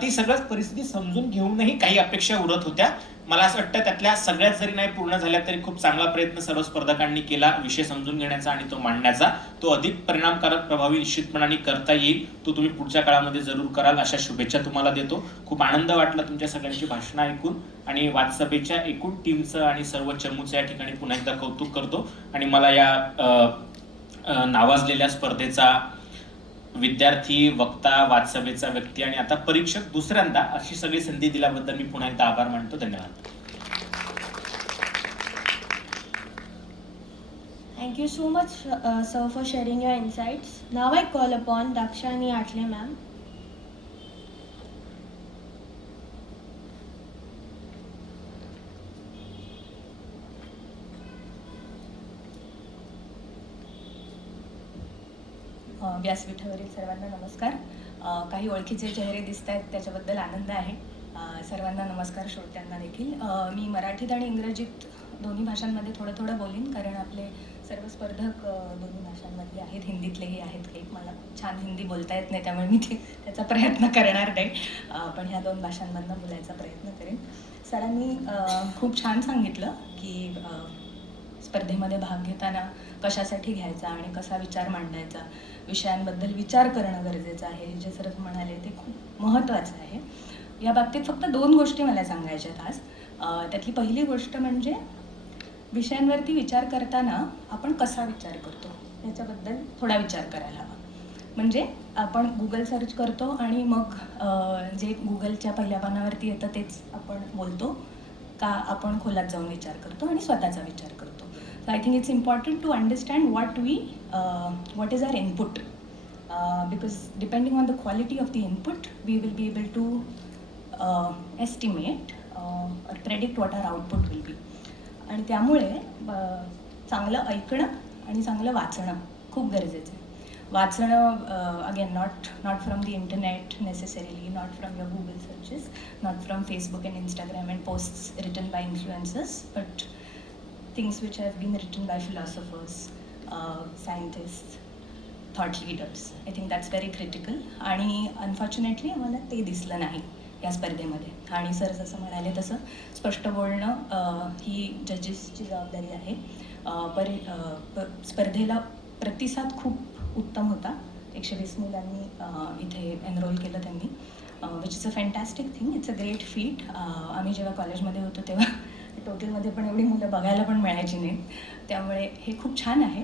ती सगळ्याच परिस्थिती समजून घेऊनही काही अपेक्षा उरत होत्या. मला असं वाटतं त्यातल्या सगळ्यात जरी नाही पूर्ण झाल्या तरी खूप चांगला प्रयत्न सर्व स्पर्धकांनी केला विषय समजून घेण्याचा आणि तो मांडण्याचा. तो अधिक परिणामकारक प्रभावी निश्चितपणाने करता येईल. तो तुम्ही पुढच्या काळामध्ये जरूर कराल अशा शुभेच्छा तुम्हाला देतो. खूप आनंद वाटला तुमच्या सगळ्यांची भाषणं ऐकून आणि वादसभेच्या एकूण टीमचं आणि सर्व चमूचं या ठिकाणी पुन्हा एकदा कौतुक करतो. आणि मला या नावाजलेल्या स्पर्धेचा विद्यार्थी, वक्ता, वादसभेचा व्यक्ती आणि आता परीक्षक दुसऱ्यांदा अशी सगळी संधी दिल्याबद्दल मी पुन्हा एकदा आभार मानतो. धन्यवाद. Thank you so much, sir, for sharing your insights. Now I call upon Dakshani Atle ma'am. व्यासपीठावरील सर्वांना नमस्कार. काही ओळखीचे चेहरे दिसत आहेत त्याच्याबद्दल आनंद आहे. सर्वांना नमस्कार, श्रोत्यांना देखील. मी मराठीत आणि इंग्रजीत दोन्ही भाषांमध्ये थोडं थोडं बोलीन, कारण आपले सर्व स्पर्धक दोन्ही भाषांमधले आहेत, हिंदीतलेही आहेत काही. मला छान हिंदी बोलता येत नाही त्यामुळे मी त्याचा प्रयत्न करणार नाही, पण ह्या 2 भाषांमधनं बोलायचा प्रयत्न करेन. सरांनी खूप छान सांगितलं की स्पर्धेमध्ये भाग घेताना कशासाठी घ्यायचा आणि कसा विचार मांडायचा, विषयांबद्दल विचार करणं गरजेचं आहे. जे सर म्हणाले ते खूप महत्त्वाचं आहे. या बाबतीत फक्त 2 गोष्टी मला सांगायच्या आहेत आज. त्यातली पहिली गोष्ट म्हणजे विषयांवरती विचार करताना आपण कसा विचार करतो याच्याबद्दल थोडा विचार करायला हवा. म्हणजे आपण गुगल सर्च करतो आणि मग जे गुगलच्या पहिल्या पानावरती येतं तेच आपण बोलतो का आपण खोलात जाऊन विचार करतो आणि स्वतःचा विचार करतो. So I think it's important to understand what is our input, because depending on the quality of the input, we will be able to estimate or predict what our output will be. आणि त्यामुळे चांगलं ऐकणं आणि चांगलं वाचणं खूप गरजेचं आहे. वाचणं again not from the internet necessarily, not from your Google searches, not from Facebook and Instagram and posts written by influencers, but things which have been written by philosophers, scientists, thought leaders. I think that's very critical. आणि unfortunately आम्हाला ते दिसलं नाही या स्पर्धेमध्ये. आणि sir जसं म्हणाले तसं स्पष्ट बोलणं ही जजेसची जबाबदारी आहे. स्पर्धेला प्रतिसाद खूप उत्तम होता. 120 मुलांनी इथे एनरोल केलं त्यांनी, which is a fantastic thing. It's a great feet. आम्ही जेव्हा कॉलेजमध्ये होतो तेव्हा टोटलमध्ये पण एवढी मुलं बघायला पण मिळायची नाहीत. त्यामुळे हे खूप छान आहे.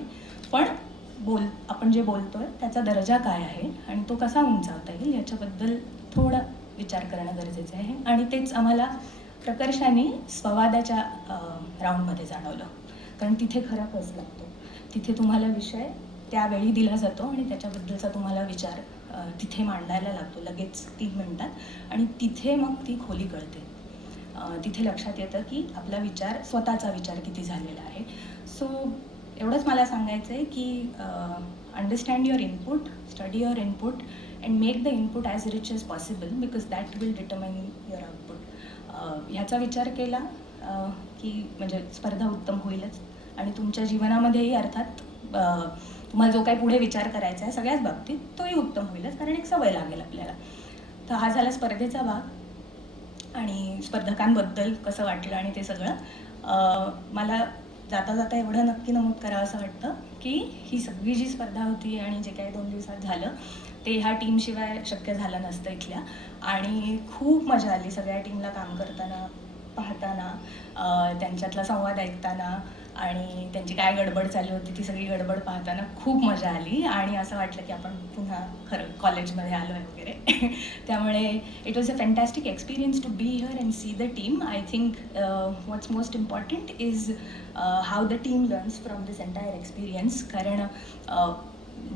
पण आपण जे बोलतोय त्याचा दर्जा काय आहे आणि तो कसा उंचावता येईल याच्याबद्दल थोडा विचार करणं गरजेचं आहे. आणि तेच आम्हाला प्रकर्षाने संवादाच्या राऊंडमध्ये जाणवलं, कारण तिथे खरा कस लागतो. तिथे तुम्हाला विषय त्यावेळी दिला जातो आणि त्याच्याबद्दलचा तुम्हाला विचार तिथे मांडायला लागतो लगेच 3 मिनिटात, आणि तिथे मग ती खोली कळते. तिथे लक्षात येतं की आपला विचार, स्वतःचा विचार किती झालेला आहे. सो एवढंच मला सांगायचं आहे की understand your input, study your input and make the input as rich as possible, because that will determine your output. ह्याचा विचार केला की म्हणजे स्पर्धा उत्तम होईलच. आणि तुमच्या जीवनामध्येही अर्थात तुम्हाला जो काही पुढे विचार करायचा आहे सगळ्याच बाबतीत तोही उत्तम होईलच, कारण एक सवय लागेल आपल्याला. तर हा झाला स्पर्धेचा भाग. आणि स्पर्धकांबद्दल कसं वाटलं आणि ते सगळं. मला जाता जाता एवढं नक्की नमूद करावं असं वाटतं की ही सगळी जी स्पर्धा होती आणि जे काही 2 दिवसात झालं ते ह्या टीमशिवाय शक्य झालं नसतं इथल्या. आणि खूप मजा आली सगळ्या टीमला काम करताना, पाहताना, त्यांच्यातला संवाद ऐकताना. आणि त्यांची काय गडबड चालू होती ती सगळी गडबड पाहताना खूप मजा आली आणि असं वाटलं की आपण पुन्हा खरं कॉलेजमध्ये आलो आहे वगैरे. त्यामुळे it was a fantastic experience to be here and see the team. I think what's most important is how the team learns from this entire experience. कारण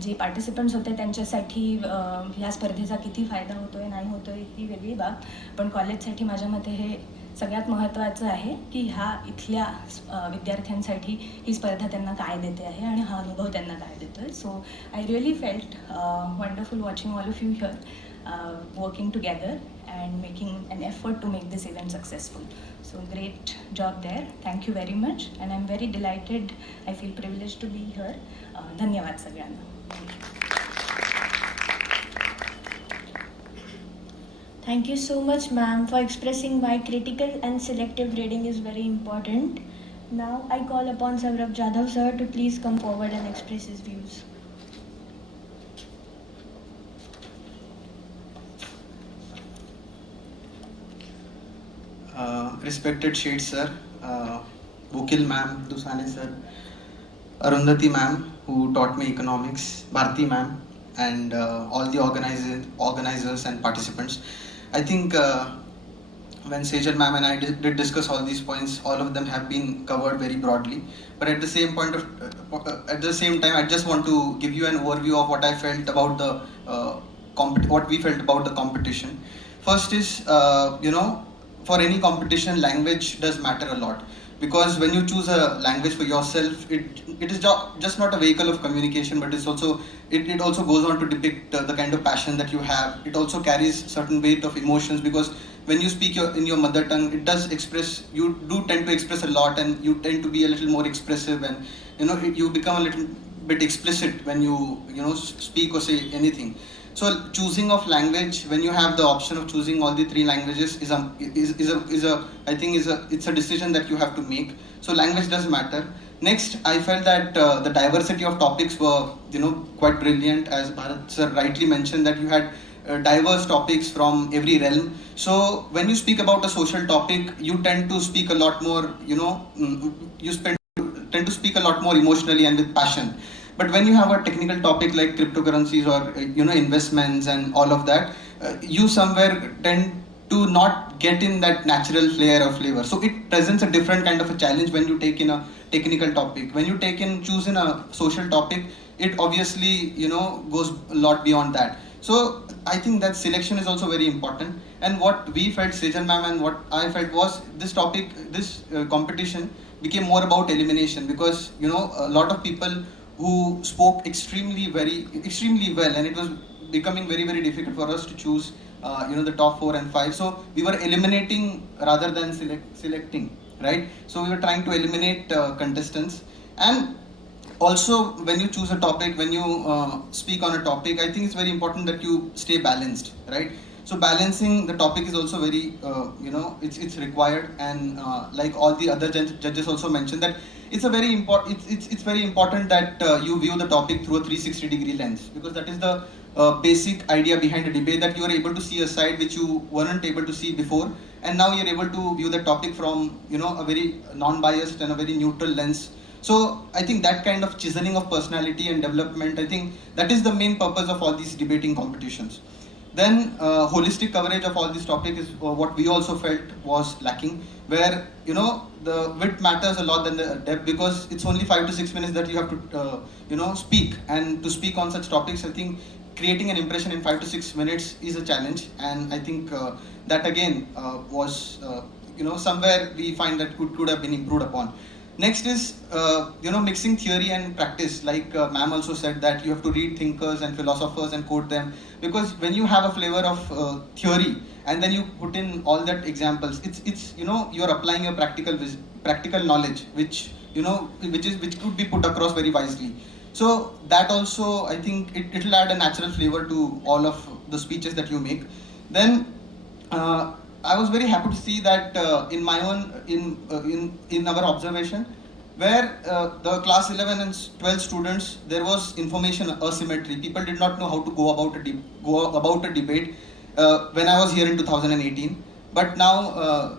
जे पार्टिसिपंट्स होते त्यांच्यासाठी ह्या स्पर्धेचा किती फायदा होतो आहे नाही होतो आहे ती वेगळी बाब, पण कॉलेजसाठी माझ्या मते हे सगळ्यात महत्त्वाचं आहे की ह्या इथल्या विद्यार्थ्यांसाठी ही स्पर्धा त्यांना काय देते आहे आणि हा अनुभव त्यांना काय देतो आहे. So I really felt wonderful watching all of you here working together and making an effort to make this event successful. So great job there. Thank you very much and I'm very delighted. I feel privileged to be here. धन्यवाद सगळ्यांना. Thank you so much, ma'am, for expressing why critical and selective reading is very important. Now I call upon Saurabh Jadhav sir to please come forward and express his views. Respected Shade sir, Bukil ma'am, Dusane sir, Arundhati ma'am who taught me economics, Bharti ma'am, and all the organizers and participants. I think when Sejal ma'am and I did discuss all these points, all of them have been covered very broadly. But at the same time, I just want to give you an overview of what I felt about the what we felt about the competition. First is for any competition, language does matter a lot, because when you choose a language for yourself, it is just not a vehicle of communication, but it also goes on to depict the kind of passion that you have. It also carries certain weight of emotions, because when you speak in your mother tongue, it does express, you do tend to express a lot, and you tend to be a little more expressive, and you become a little bit explicit when you speak or say anything. So choosing of language, when you have the option of choosing all the three languages, it's a decision that you have to make. So language does matter. Next, I felt that the diversity of topics were quite brilliant, as Bharat sir rightly mentioned, that you had diverse topics from every realm. So when you speak about a social topic, you tend to speak a lot more, tend to speak a lot more emotionally and with passion. But when you have a technical topic like cryptocurrencies or investments and all of that, you somewhere tend to not get in that natural flair or flavor. So it presents a different kind of a challenge when you take in a technical topic. When you choose in a social topic, it obviously goes a lot beyond that. So I think that selection is also very important. And what we felt, Sejal ma'am, and what I felt was this competition became more about elimination, because a lot of people who spoke extremely well, and it was becoming very, very difficult for us to choose the top 4 and 5. So we were eliminating rather than selecting, right? So we were trying to eliminate contestants. And also, when you choose a topic, when you speak on a topic, I think it's very important that you stay balanced, right? So balancing the topic is also very it's required. And like all the other judges also mentioned, that it's very important that you view the topic through a 360-degree lens, because that is the basic idea behind a debate, that you are able to see a side which you weren't able to see before, and now you're able to view the topic from a very non-biased and a very neutral lens. So I think that kind of chiseling of personality and development, I think that is the main purpose of all these debating competitions. Then holistic coverage of all these topics is what we also felt was lacking, where the width matters a lot than the depth, because it's only 5 to 6 minutes that you have to speak, and to speak on such topics, I think creating an impression in 5 to 6 minutes is a challenge. And I think that again was somewhere we find that could have been improved upon. Next is mixing theory and practice, like ma'am also said, that you have to read thinkers and philosophers and quote them, because when you have a flavor of theory and then you put in all that examples, it's you're applying your practical knowledge, which could be put across very wisely. So that also, I think it will add a natural flavor to all of the speeches that you make. Then I was very happy to see that in my own in our observation, where the class 11 and 12 students, there was information asymmetry. People did not know how to go about a debate when I was here in 2018. But now,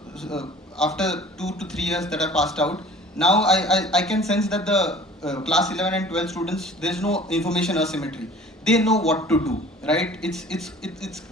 after 2 to 3 years that I passed out, Now I can sense that the class 11 and 12 students, there's no information asymmetry. They know what to do, right? It's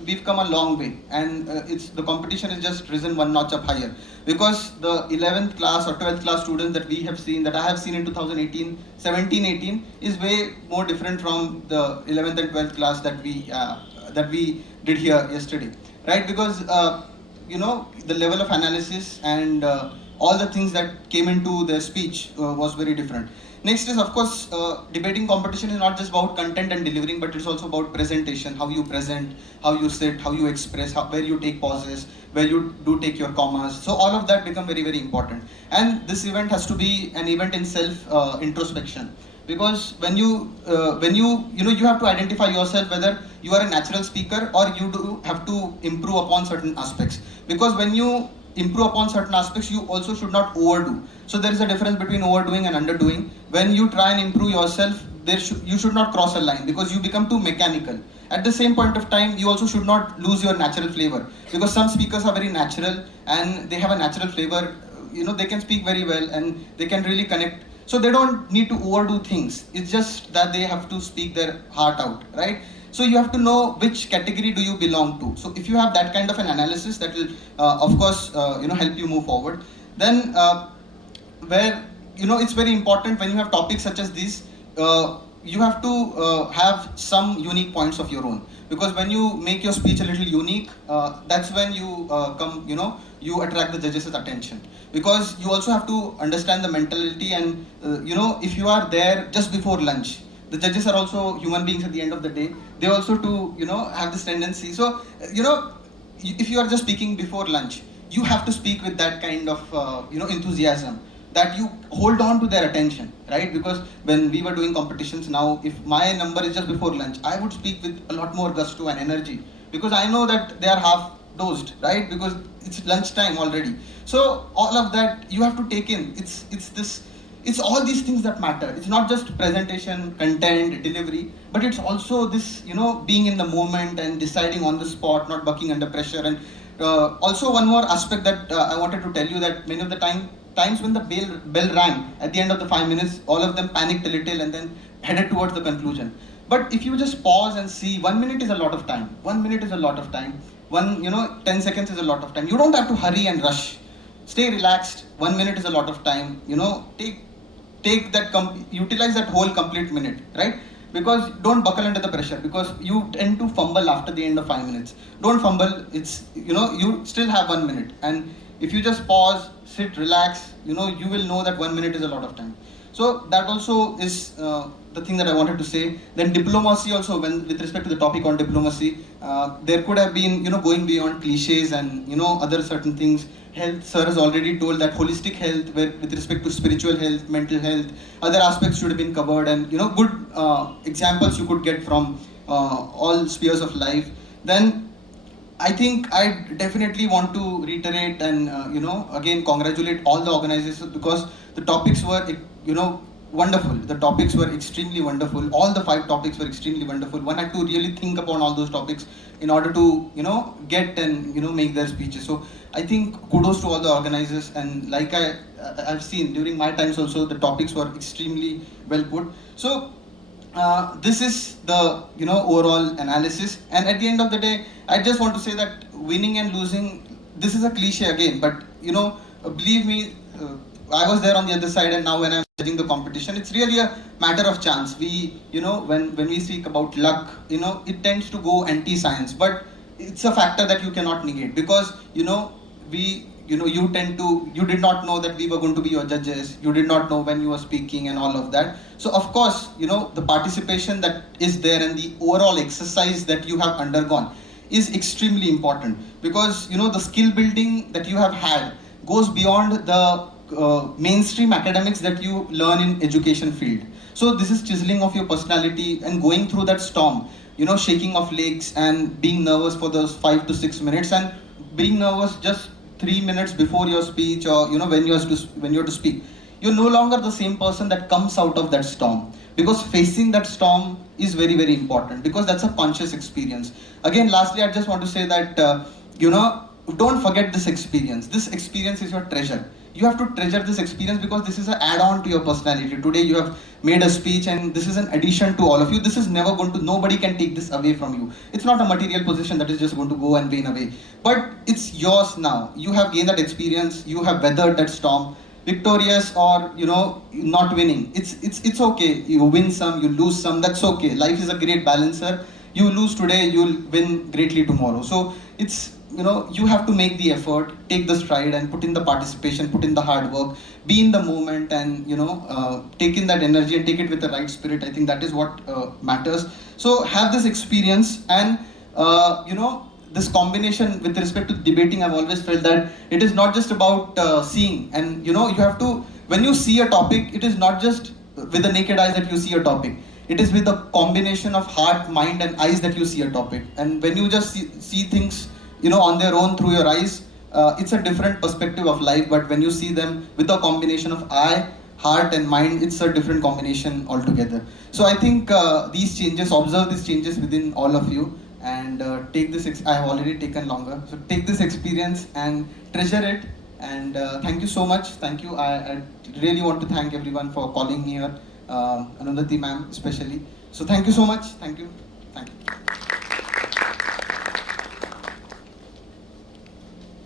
we've come a long way, and it's the competition is just risen one notch up higher, because the 11th class or 12th class students that we have seen, that I have seen in 2018, 17, 18, is way more different from the 11th and 12th class that we did here yesterday, right? Because the level of analysis and all the things that came into their speech was very different. Next is, of course, debating competition is not just about content and delivering, but it's also about presentation, how you present, how you sit, how you express, where you take pauses, where you do take your commas. So all of that become very, very important. And this event has to be an event in self introspection, because when you have to identify yourself whether you are a natural speaker or you do have to improve upon certain aspects. Because when you improve upon certain aspects, you also should not overdo. So there is a difference between overdoing and underdoing. When you try and improve yourself, you should not cross a line, because you become too mechanical. At the same point of time, you also should not lose your natural flavor, because some speakers are very natural and they have a natural flavor. They can speak very well and they can really connect. So they don't need to overdo things. It's just that they have to speak their heart out, right? So you have to know which category do you belong to. So if you have that kind of an analysis, that will, of course, help you move forward. Then, where it's very important when you have topics such as these, you have to have some unique points of your own. Because when you make your speech a little unique, that's when you you attract the judges' attention. Because you also have to understand the mentality, and if you are there just before lunch, the judges are also human beings at the end of the day. They also have this tendency. So if you are just speaking before lunch, you have to speak with that kind of enthusiasm, that you hold on to their attention, right? Because when we were doing competitions now, if my number is just before lunch, I would speak with a lot more gusto and energy, because I know that they are half dosed, right? Because it's lunchtime already. So all of that you have to take in. It's all these things that matter. It's not just presentation, content, delivery, but it's also this, being in the moment and deciding on the spot, not bucking under pressure. And also one more aspect that I wanted to tell you, that many of the times when the bell rang at the end of the 5 minutes, all of them panicked a little and then headed towards the conclusion. But if you just pause and see, 1 minute is a lot of time. 1 minute is a lot of time. 10 seconds is a lot of time. You don't have to hurry and rush. Stay relaxed. 1 minute is a lot of time. Take that, utilize that whole complete minute, right? Because don't buckle under the pressure, because you tend to fumble after the end of 5 minutes. Don't fumble. It's, you still have 1 minute. And if you just pause, sit, relax, you will know that 1 minute is a lot of time. So that also is the thing that I wanted to say. Then diplomacy also, with respect to the topic on diplomacy, there could have been, going beyond cliches and, other certain things. Health, sir has already told that holistic health, with respect to spiritual health, mental health, other aspects should have been covered, and, good examples you could get from all spheres of life. Then I think I definitely want to reiterate and, again congratulate all the organizers, because the topics were, wonderful. The topics were extremely wonderful. All the 5 topics were extremely wonderful. One had to really think upon all those topics in order to, get and, make their speeches. So I think kudos to all the organizers, and like I've seen during my times also, the topics were extremely well put. So this is the, overall analysis. And at the end of the day, I just want to say that winning and losing, this is a cliche again, but, believe me, I was there on the other side, and now when I'm judging the competition, it's really a matter of chance. We, when we speak about luck, it tends to go anti-science, but it's a factor that you cannot negate, because, you did not know that we were going to be your judges. You did not know when you were speaking and all of that. So of course, the participation that is there and the overall exercise that you have undergone is extremely important, because, the skill building that you have had goes beyond the mainstream academics that you learn in education field. So this is chiseling of your personality and going through that storm, shaking of legs and being nervous for those 5 to 6 minutes, and being nervous just 3 minutes before your speech, or when you have to speak. You're no longer the same person that comes out of that storm, because facing that storm is very, very important, because that's a conscious experience. Again, lastly, I just want to say that don't forget this experience. This experience is your treasure. you have to treasure this experience because this is an add-on to your personality. Today you have made a speech and this is an addition to all of you. This is never going to, nobody can take this away from you. It's not a material possession that is just going to go and wane away. But it's yours now. You have gained that experience. You have weathered that storm. Victorious or not winning. It's okay. You win some, you lose some. That's okay. Life is a great balancer. You lose today, you'll win greatly tomorrow. So it's you have to make the effort, take the stride, and put in the participation, put in the hard work, be in the moment, and take in that energy and take it with the right spirit. I think that is what matters. So have this experience, and this combination with respect to debating. I've always felt that it is not just about seeing, and you have to, when you see a topic, it is not just with the naked eyes that you see a topic. It is with the combination of heart, mind, and eyes that you see a topic. And when you just see things on their own through your eyes, it's a different perspective of life. But when you see them with a combination of eye, heart, and mind, it's a different combination altogether. So I think these changes, observe these changes within all of you, and take this. I have already taken longer, so take this experience and treasure it. And thank you so much. Thank you. I really want to thank everyone for calling me here, Anundati ma'am especially. So thank you so much. Thank you. Thank you.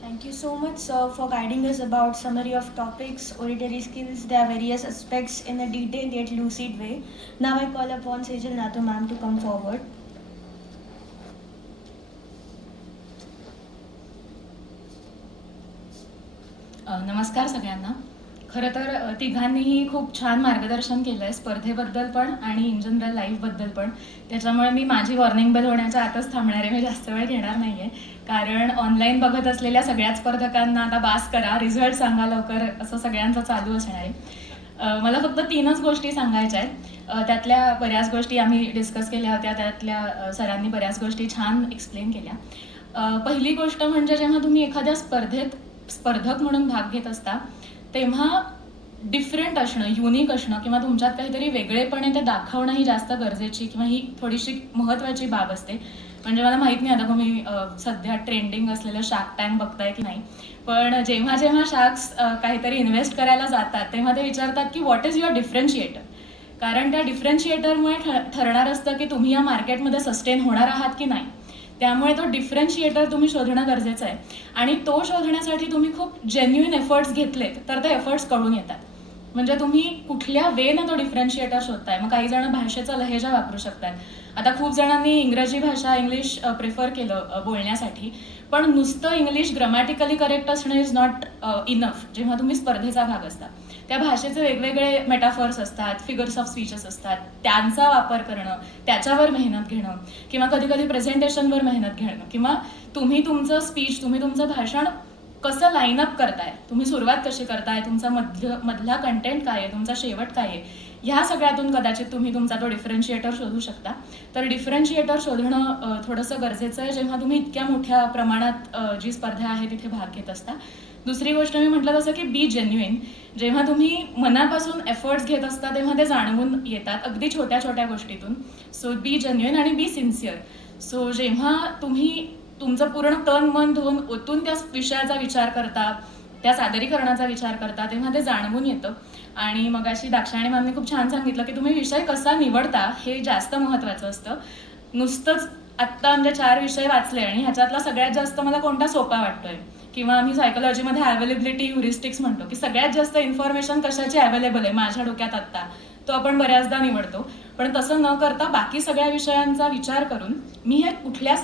Thank you so much, sir, for guiding us about summary of topics, oratory skills, their various aspects in a detailed yet lucid way. Now I call upon Sejal Nathu ma'am to come forward. नमस्कार सगळ्यांना. खरं तर तिघांनीही खूप छान मार्गदर्शन केलं आहे स्पर्धेबद्दल पण आणि इन जनरल लाईफबद्दल पण. त्याच्यामुळे मी माझी वॉर्निंग बेल होण्याच्या आतच थांबणार आहे. मी जास्त वेळ घेणार नाही आहे, कारण ऑनलाईन बघत असलेल्या सगळ्याच स्पर्धकांना आता बास करा, रिझल्ट सांगा लवकर, असं सगळ्यांचं चालू असणार आहे. मला फक्त 3च गोष्टी सांगायच्या आहेत. त्यातल्या बऱ्याच गोष्टी आम्ही डिस्कस केल्या होत्या, त्यातल्या सरांनी बऱ्याच गोष्टी छान एक्सप्लेन केल्या. पहिली गोष्ट म्हणजे जेव्हा तुम्ही एखाद्या स्पर्धक म्हणून भाग घेत असता तेव्हा डिफरंट असणं, युनिक असणं किंवा तुमच्यात काहीतरी वेगळेपणे ते दाखवणं ही जास्त गरजेची किंवा ही थोडीशी महत्त्वाची बाब असते. म्हणजे मला माहीत नाही आता तुम्ही सध्या ट्रेंडिंग असलेलं शार्क टँक बघताय की नाही, पण जेव्हा शार्क्स काहीतरी इन्व्हेस्ट करायला जातात तेव्हा ते विचारतात की व्हॉट इज युअर डिफरन्शिएटर. कारण त्या डिफरन्शिएटरमुळे ठरणार असतं की तुम्ही या मार्केटमध्ये सस्टेन होणार आहात की नाही. त्यामुळे तो डिफरन्शिएटर तुम्ही शोधणं गरजेचं आहे, आणि तो शोधण्यासाठी तुम्ही खूप जेन्युइन एफर्ट्स घेतलेत तर ते एफर्ट्स कळून येतात. म्हणजे तुम्ही कुठल्या वेनं तो डिफरन्शिएटर शोधताय. मग काही जण भाषेचा लहेजा वापरू शकतात. आता खूप जणांनी इंग्रजी भाषा, इंग्लिश प्रिफर केलं बोलण्यासाठी, पण नुसतं इंग्लिश ग्रामॅटिकली करेक्ट असणं इज नॉट इनफ. जेव्हा तुम्ही स्पर्धेचा भाग असता त्या भाषेचे वेगवेगळे मेटाफर्स असतात, फिगर्स ऑफ स्पीचेस असतात, त्यांचा वापर करणं, त्याच्यावर मेहनत घेणं किंवा कधी कधी प्रेझेंटेशनवर मेहनत घेणं, किंवा तुम्ही तुमचं स्पीच, तुम्ही तुमचं भाषण कसं लाईनअप करताय, तुम्ही सुरुवात कशी करताय, तुमचा मधला कंटेंट काय आहे, तुमचा शेवट काय आहे, ह्या सगळ्यातून कदाचित तुम्ही तुमचा तो डिफरन्शिएटर शोधू शकता. तर डिफरन्शिएटर शोधणं थोडंसं गरजेचं आहे जेव्हा तुम्ही इतक्या मोठ्या प्रमाणात जी स्पर्धा आहे तिथे भाग घेत असता. दुसरी गोष्ट मी म्हटलं तसं की बी जेन्युइन. जेव्हा तुम्ही मनापासून एफर्ट्स घेत असता तेव्हा ते जाणवून येतात अगदी छोट्या छोट्या गोष्टीतून. सो बी जेन्युइन आणि बी सिन्सिअर. सो जेव्हा तुम्ही तुमचं पूर्ण तन मन धुवून ओतून त्या विषयाचा विचार करता, त्या सादरीकरणाचा विचार करता, तेव्हा ते जाणवून येतं. आणि मग अशी दाक्षायणी मॅमने खूप छान सांगितलं की तुम्ही विषय कसा निवडता हे जास्त महत्त्वाचं असतं. नुसतंच आत्ता म्हणजे 4 विषय वाचले आणि ह्याच्यातला सगळ्यात जास्त मला कोणता सोपा वाटतोय, किंवा आम्ही सायकोलॉजीमध्ये अवेलेबिलिटी ह्युरिस्टिक्स म्हणतो की सगळ्यात जास्त इन्फॉर्मेशन कशाची अवेलेबल आहे माझ्या डोक्यात आत्ता, तो आपण बऱ्याचदा निवडतो. पण तसं न करता बाकी सगळ्या विषयांचा विचार करून मी हे कुठल्या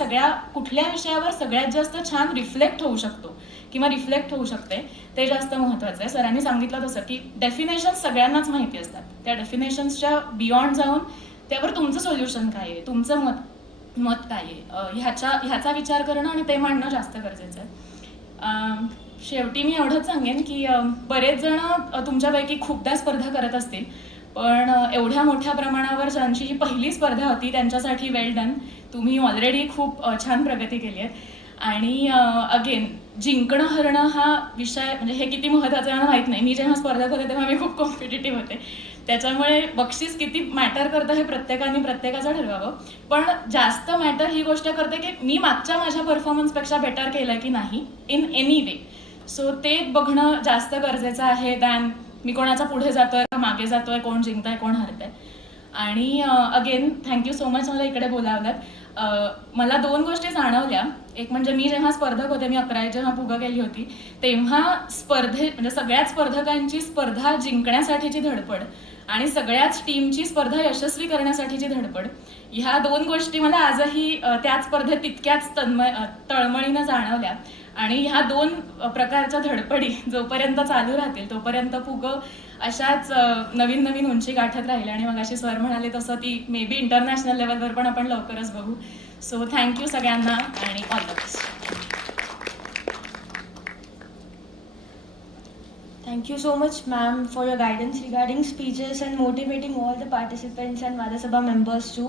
विषयावर सगळ्यात जास्त छान रिफ्लेक्ट होऊ शकतो किंवा रिफ्लेक्ट होऊ शकते ते जास्त महत्त्वाचं आहे. सरांनी सांगितलं तसं की डेफिनेशन्स सगळ्यांनाच माहिती असतात. त्या डेफिनेशन्सच्या बियॉन्ड जाऊन त्यावर तुमचं सोल्युशन काय आहे, तुमचं मत काय आहे, ह्याचा विचार करणं आणि ते मांडणं जास्त गरजेचं आहे. शेवटी मी एवढंच सांगेन की बरेच जण तुमच्यापैकी खूपदा स्पर्धा करत असतील, पण एवढ्या मोठ्या प्रमाणावर ज्यांची ही पहिली स्पर्धा होती त्यांच्यासाठी वेल डन. तुम्ही ऑलरेडी खूप छान प्रगती केली आहे. आणि अगेन जिंकणं हरणं हा विषय म्हणजे हे किती महत्त्वाचं आहे मला माहीत नाही. मी जेव्हा स्पर्धा करते तेव्हा मी खूप कॉम्पिटिटिव्ह होते, त्याच्यामुळे बक्षीस किती मॅटर करतं हे प्रत्येकाचं ठरवावं. पण जास्त मॅटर ही गोष्ट करते की मी मागच्या माझ्या परफॉर्मन्सपेक्षा बेटर केलं की नाही इन एनी वे. सो ते बघणं जास्त गरजेचं आहे दॅन मी कोणाचा पुढे जातोय का मागे जातोय, कोण जिंकताय कोण हरतंय. आणि अगेन थँक्यू सो मच मला इकडे बोलावलं. मला 2 गोष्टी जाणवल्या. एक म्हणजे मी जेव्हा स्पर्धक होते, मी 11वी जेव्हा पुगं केली होती, तेव्हा म्हणजे सगळ्याच स्पर्धकांची स्पर्धा जिंकण्यासाठीची धडपड आणि सगळ्याच टीमची स्पर्धा यशस्वी करण्यासाठीची धडपड, ह्या 2 गोष्टी मला आजही त्याच स्पर्धेत तितक्याच तळमळीनं जाणवल्या. आणि ह्या 2 प्रकारच्या धडपडी जोपर्यंत चालू राहतील तोपर्यंत पुगं अशाच नवीन नवीन उंची गाठत राहील. आणि मग अशी सर म्हणाले तसं ती मे बी इंटरनॅशनल लेवलवर पण आपण लवकरच बघू. सो थँक्यू सगळ्यांना आणि all the best. Thank you so much, ma'am, for your guidance regarding speeches and motivating all the participants and Vada Sabha members too.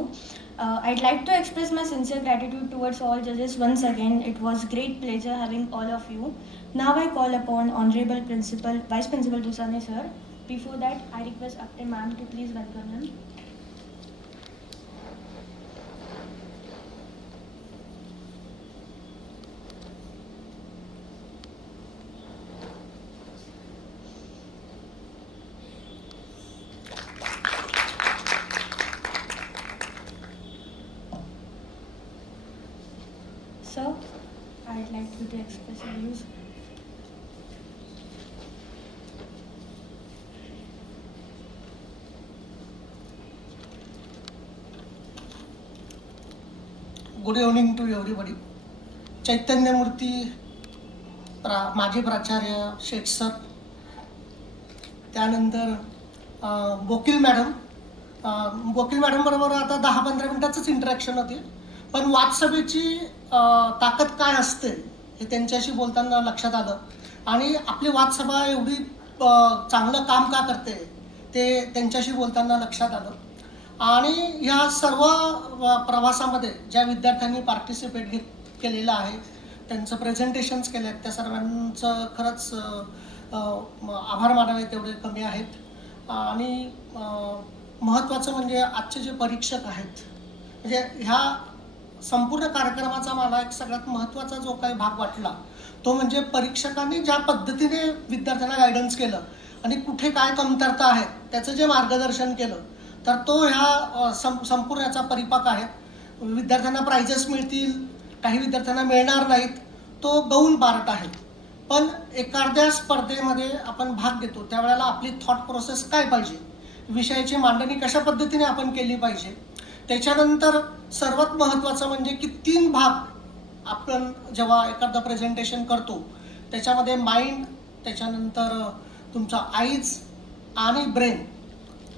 I'd like to express my sincere gratitude towards all judges once again. It was great pleasure having all of you. Now I call upon Honorable Principal, Vice Principal Dusane sir. Before that, I request Acte ma'am to please welcome him. Sir, I'd like you to express your views. Good evening to everybody. चैतन्यमूर्ती माजी प्राचार्य Sheikh sir, त्यानंतर वकील madam बरोबर आता 10-15 मिनिटाचंच interaction होते, पण वादसभेची ताकद काय असते हे त्यांच्याशी बोलताना लक्षात आलं. आणि आपली वादसभा एवढी चांगलं काम का करते ते त्यांच्याशी बोलताना लक्षात आलं. आणि ह्या सर्व प्रवासामध्ये ज्या विद्यार्थ्यांनी पार्टिसिपेट केलेलं आहे, त्यांचं प्रेझेंटेशन्स केले आहेत, त्या सर्वांचं खरंच आभार मानावे तेवढे कमी आहेत. आणि महत्त्वाचं म्हणजे आजचे जे परीक्षक आहेत, म्हणजे ह्या संपूर्ण कार्यक्रमाचा मला एक सगळ्यात महत्त्वाचा जो काही भाग वाटला तो म्हणजे परीक्षकांनी ज्या पद्धतीने विद्यार्थ्यांना गायडन्स केलं आणि कुठे काय कमतरता आहेत त्याचं जे मार्गदर्शन केलं, तर तो ह्या संपूर्ण याचा परिपाक आहे. विद्यार्थ्यांना प्राइजेस मिळतील, काही विद्यार्थ्यांना मिळणार नाहीत, तो गौण पार्ट आहे. पण एखाद्या स्पर्धेमध्ये आपण भाग घेतो त्यावेळेला आपली थॉट प्रोसेस काय पाहिजे, विषयाची मांडणी कशा पद्धतीने आपण केली पाहिजे. त्याच्यानंतर सर्वात महत्त्वाचं म्हणजे की 3 भाग आपण जेव्हा एखादं प्रेझेंटेशन करतो त्याच्यामध्ये माइंड, त्याच्यानंतर तुमचा आईज आणि ब्रेन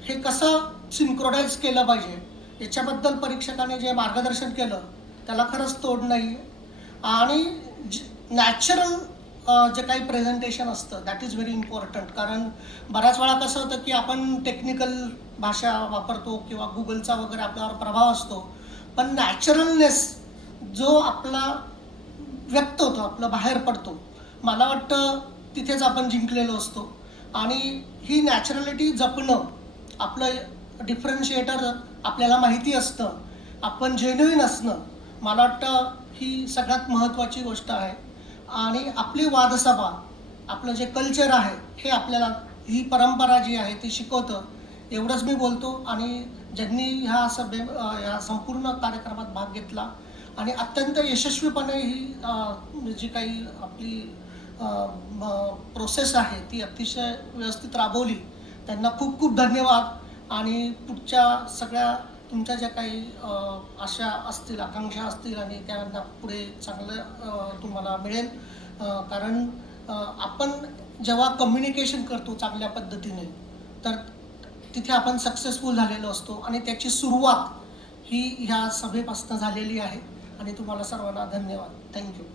हे कसं सिंक्रोनाइज केलं पाहिजे याच्याबद्दल परीक्षकाने जे मार्गदर्शन केलं त्याला खरंच तोड नाही. आणि नॅचरल जे काही प्रेझेंटेशन असतं दॅट इज व्हेरी इम्पॉर्टंट. कारण बऱ्याच वेळा कसं होतं की आपण टेक्निकल भाषा वापरतो किंवा गुगलचा वगैरे आपल्यावर प्रभाव असतो, पण नॅचरलनेस जो आपला व्यक्त होतो, आपलं बाहेर पडतो, मला वाटतं तिथेच आपण जिंकलेलो असतो. आणि ही नॅचरलिटी जपणं, आपलं डिफरन्शिएटर आपल्याला माहिती असतं, आपण जेन्युइन असणं, मला वाटतं ही सगळ्यात महत्त्वाची गोष्ट आहे. आणि आपली वादसभा, आपलं जे कल्चर आहे हे आपल्याला ही परंपरा जी आहे ती शिकवतं. एवढंच मी बोलतो. आणि ज्यांनी ह्या संपूर्ण कार्यक्रमात भाग घेतला आणि अत्यंत यशस्वीपणे ही जी काही आपली प्रोसेस आहे ती अतिशय व्यवस्थित राबवली, त्यांना खूप खूप धन्यवाद. आणि पुढच्या सगळ्या तुमच्या ज्या काही आशा असतील, आकांक्षा असतील आणि त्यांना पुढे चांगलं तुम्हाला मिळेल. कारण आपण जेव्हा कम्युनिकेशन करतो चांगल्या पद्धतीने तर तिथे आपण सक्सेसफुल झालेलो असतो. आणि त्याची सुरुवात ही ह्या सभेपासून झालेली आहे. आणि तुम्हाला सर्वांना धन्यवाद. थँक्यू.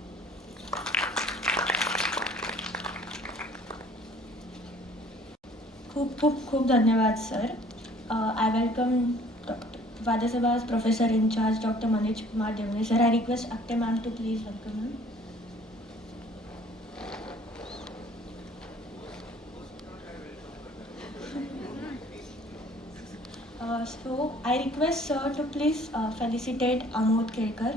खूप खूप खूप धन्यवाद sir. I welcome Vada Sabha's Professor in charge, Dr. Manish Kumar Devne. Sir, I request Acte ma'am to please welcome him. So, I request sir to please felicitate Amod Kelkar.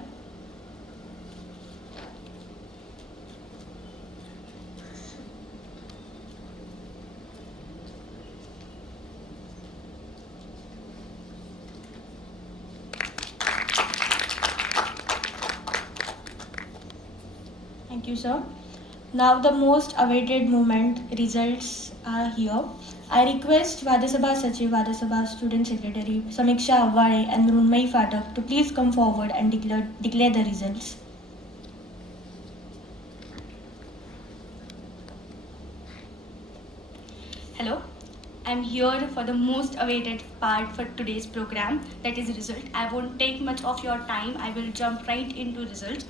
you, sir. Now the most awaited moment, results are here. I request Vadasabha Sachiv, Vadasabha Student Secretary, Samiksha Avare and Mrunmai Fatak to please come forward and declare the results. Hello, I'm here for the most awaited part for today's program, that is result. I won't take much of your time, I will jump right into results.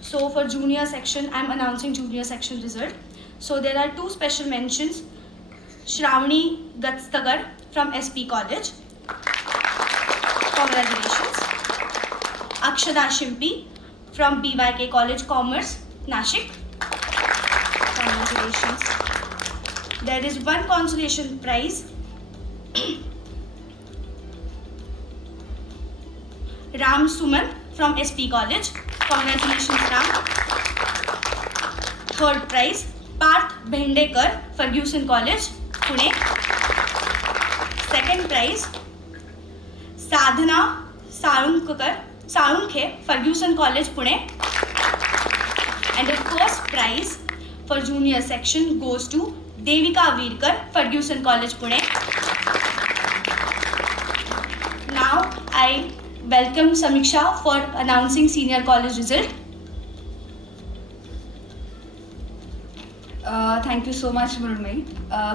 So for junior section, I'm announcing junior section result. So there are two special mentions. Shravani Gatstagar from SP College. Congratulations. Akshada Shimpi from BYK College Commerce, Nashik. Congratulations. There is one consolation prize. Ram Suman from SP College. Congratulations, Ram. Third prize, Parth Bhendekar, Ferguson College, Pune. Second prize, Sadhana Salunkhe, Ferguson College, Pune. And the first prize for junior section goes to Devika Virkar, Ferguson College, Pune. Now I welcome Samiksha for announcing senior college result. Thank you so much, Mrunmai.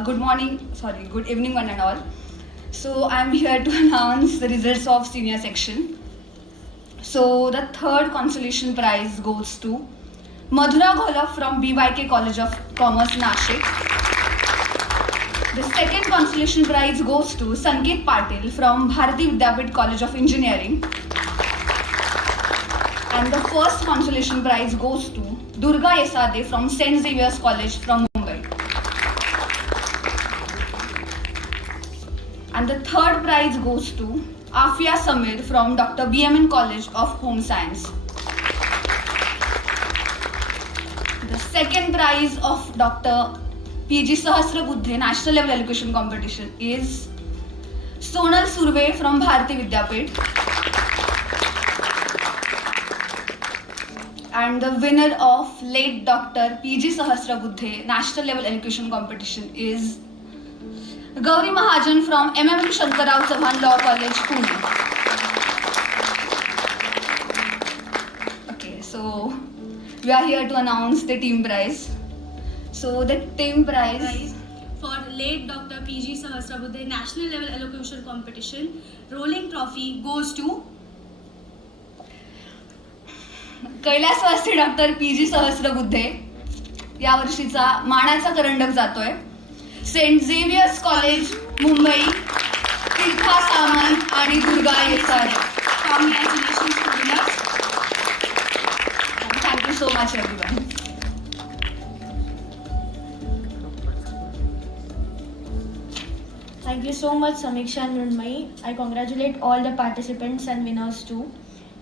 Good evening one and all. So I'm here to announce the results of senior section. So the third consolation prize goes to Madhura Golaf from BYK College of Commerce, Nashik. The second consolation prize goes to Sanket Patil from Bharati Vidyapit College of Engineering. And the first consolation prize goes to Durga Yesade from St. Xavier's College from Mumbai. And the third prize goes to Afia Samir from Dr. BMN College of Home Science. The second prize of Dr. PG Sahasrabuddhe National Level Elocution Competition is Sonal Surve from Bharati Vidyapit. And the winner of late Dr. PG Sahasrabuddhe National Level Elocution Competition is Gauri Mahajan from MMM Shankarrao Chauhan Law College, Pune. Okay, so we are here to announce the team prize. So the team prize For late Dr. PG Sahasrabuddhe National Level Elocution Competition, rolling trophy goes to कैलासवासी doctor PG Sahasrabuddhe. या वर्षीचा मानाचा करंडक जातोय saint Xavier's college, Mumbai, Tirtha Samant आणि Durga येसारे. Congratulations to winners. Thank you so much everyone. Thank you so much, Samiksha and Mrunmai. I congratulate all the participants and winners too.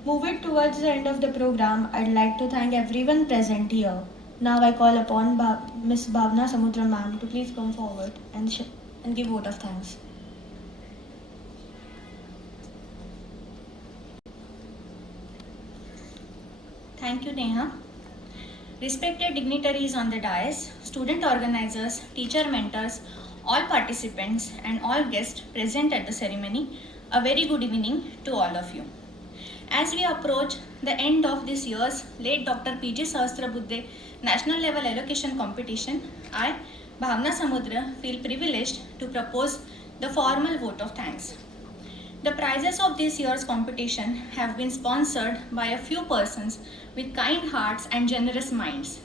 Moving towards the end of the program, I'd like to thank everyone present here. Now I call upon Ms. Bhavna Samudra ma'am to please come forward and give vote of thanks. Thank you, Neha. Respected dignitaries on the dais, student organizers, teacher mentors, all participants and all guests present at the ceremony, a very good evening to all of you. As we approach the end of this year's late Dr. PG Sahasrabuddhe National Level Elocution Competition, I, Bhavna Samudra, feel privileged to propose the formal vote of thanks. The prizes of this year's competition have been sponsored by a few persons with kind hearts and generous minds.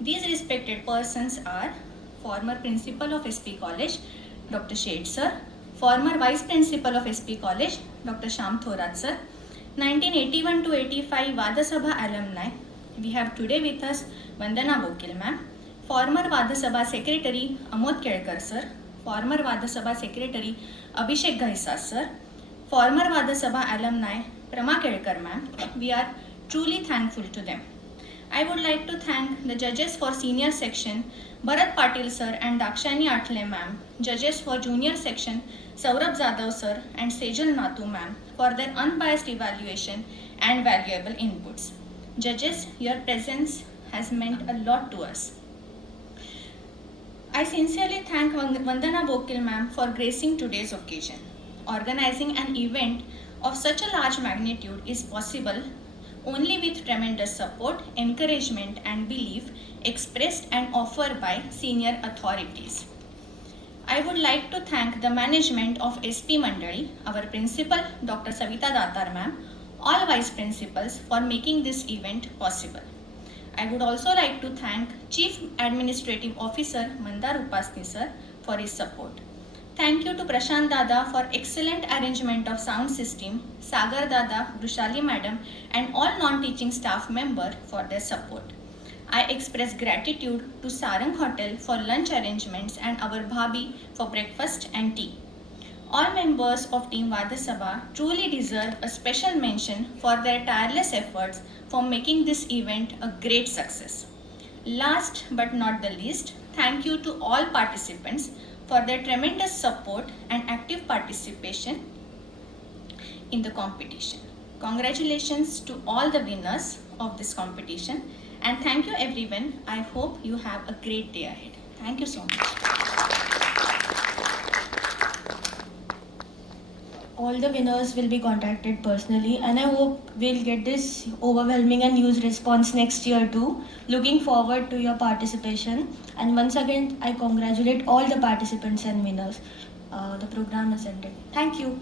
These respected persons are former Principal of SP College, Dr. Shade Sir, former Vice Principal of SP College, Dr. Sham Thorat Sir, 1981 to 85 Vadasabha alumni. We have today with us Vandana Vokil ma'am, former Vadasabha Secretary Amod Kelkar Sir, former Vadasabha Secretary Abhishek Ghaisa Sir, former Vadasabha alumni Prama Kelkar ma'am. We are truly thankful to them. I would like to thank the judges for senior section, Bharat Patil sir and Dakshani Atle ma'am, judges for junior section, Saurabh Zadav sir and Sejal Nathu ma'am for their unbiased evaluation and valuable inputs. Judges, your presence has meant a lot to us. I sincerely thank Vandana Bokil ma'am for gracing today's occasion. Organizing an event of such a large magnitude is possible only with tremendous support, encouragement and belief expressed and offered by senior authorities. I would like to thank the management of SP Mandali, our principal Dr. Savita Datar ma'am, all vice principals for making this event possible. I would also like to thank Chief Administrative Officer Mandar Upasni sir for his support. Thank you to Prashant Dada for excellent arrangement of sound system, Sagar Dada, Brushali Madam and all non-teaching staff members for their support. I express gratitude to Sarang Hotel for lunch arrangements and our Bhabi for breakfast and tea. All members of Team Vadasabha truly deserve a special mention for their tireless efforts for making this event a great success. Last but not the least, thank you to all participants for their tremendous support and active participation in the competition. Congratulations to all the winners of this competition and thank you everyone. I hope you have a great day ahead. Thank you so much. All the winners will be contacted personally and I hope we'll get this overwhelming and huge response next year too. Looking forward to your participation and once again I congratulate all the participants and winners. The program is ended. Thank you.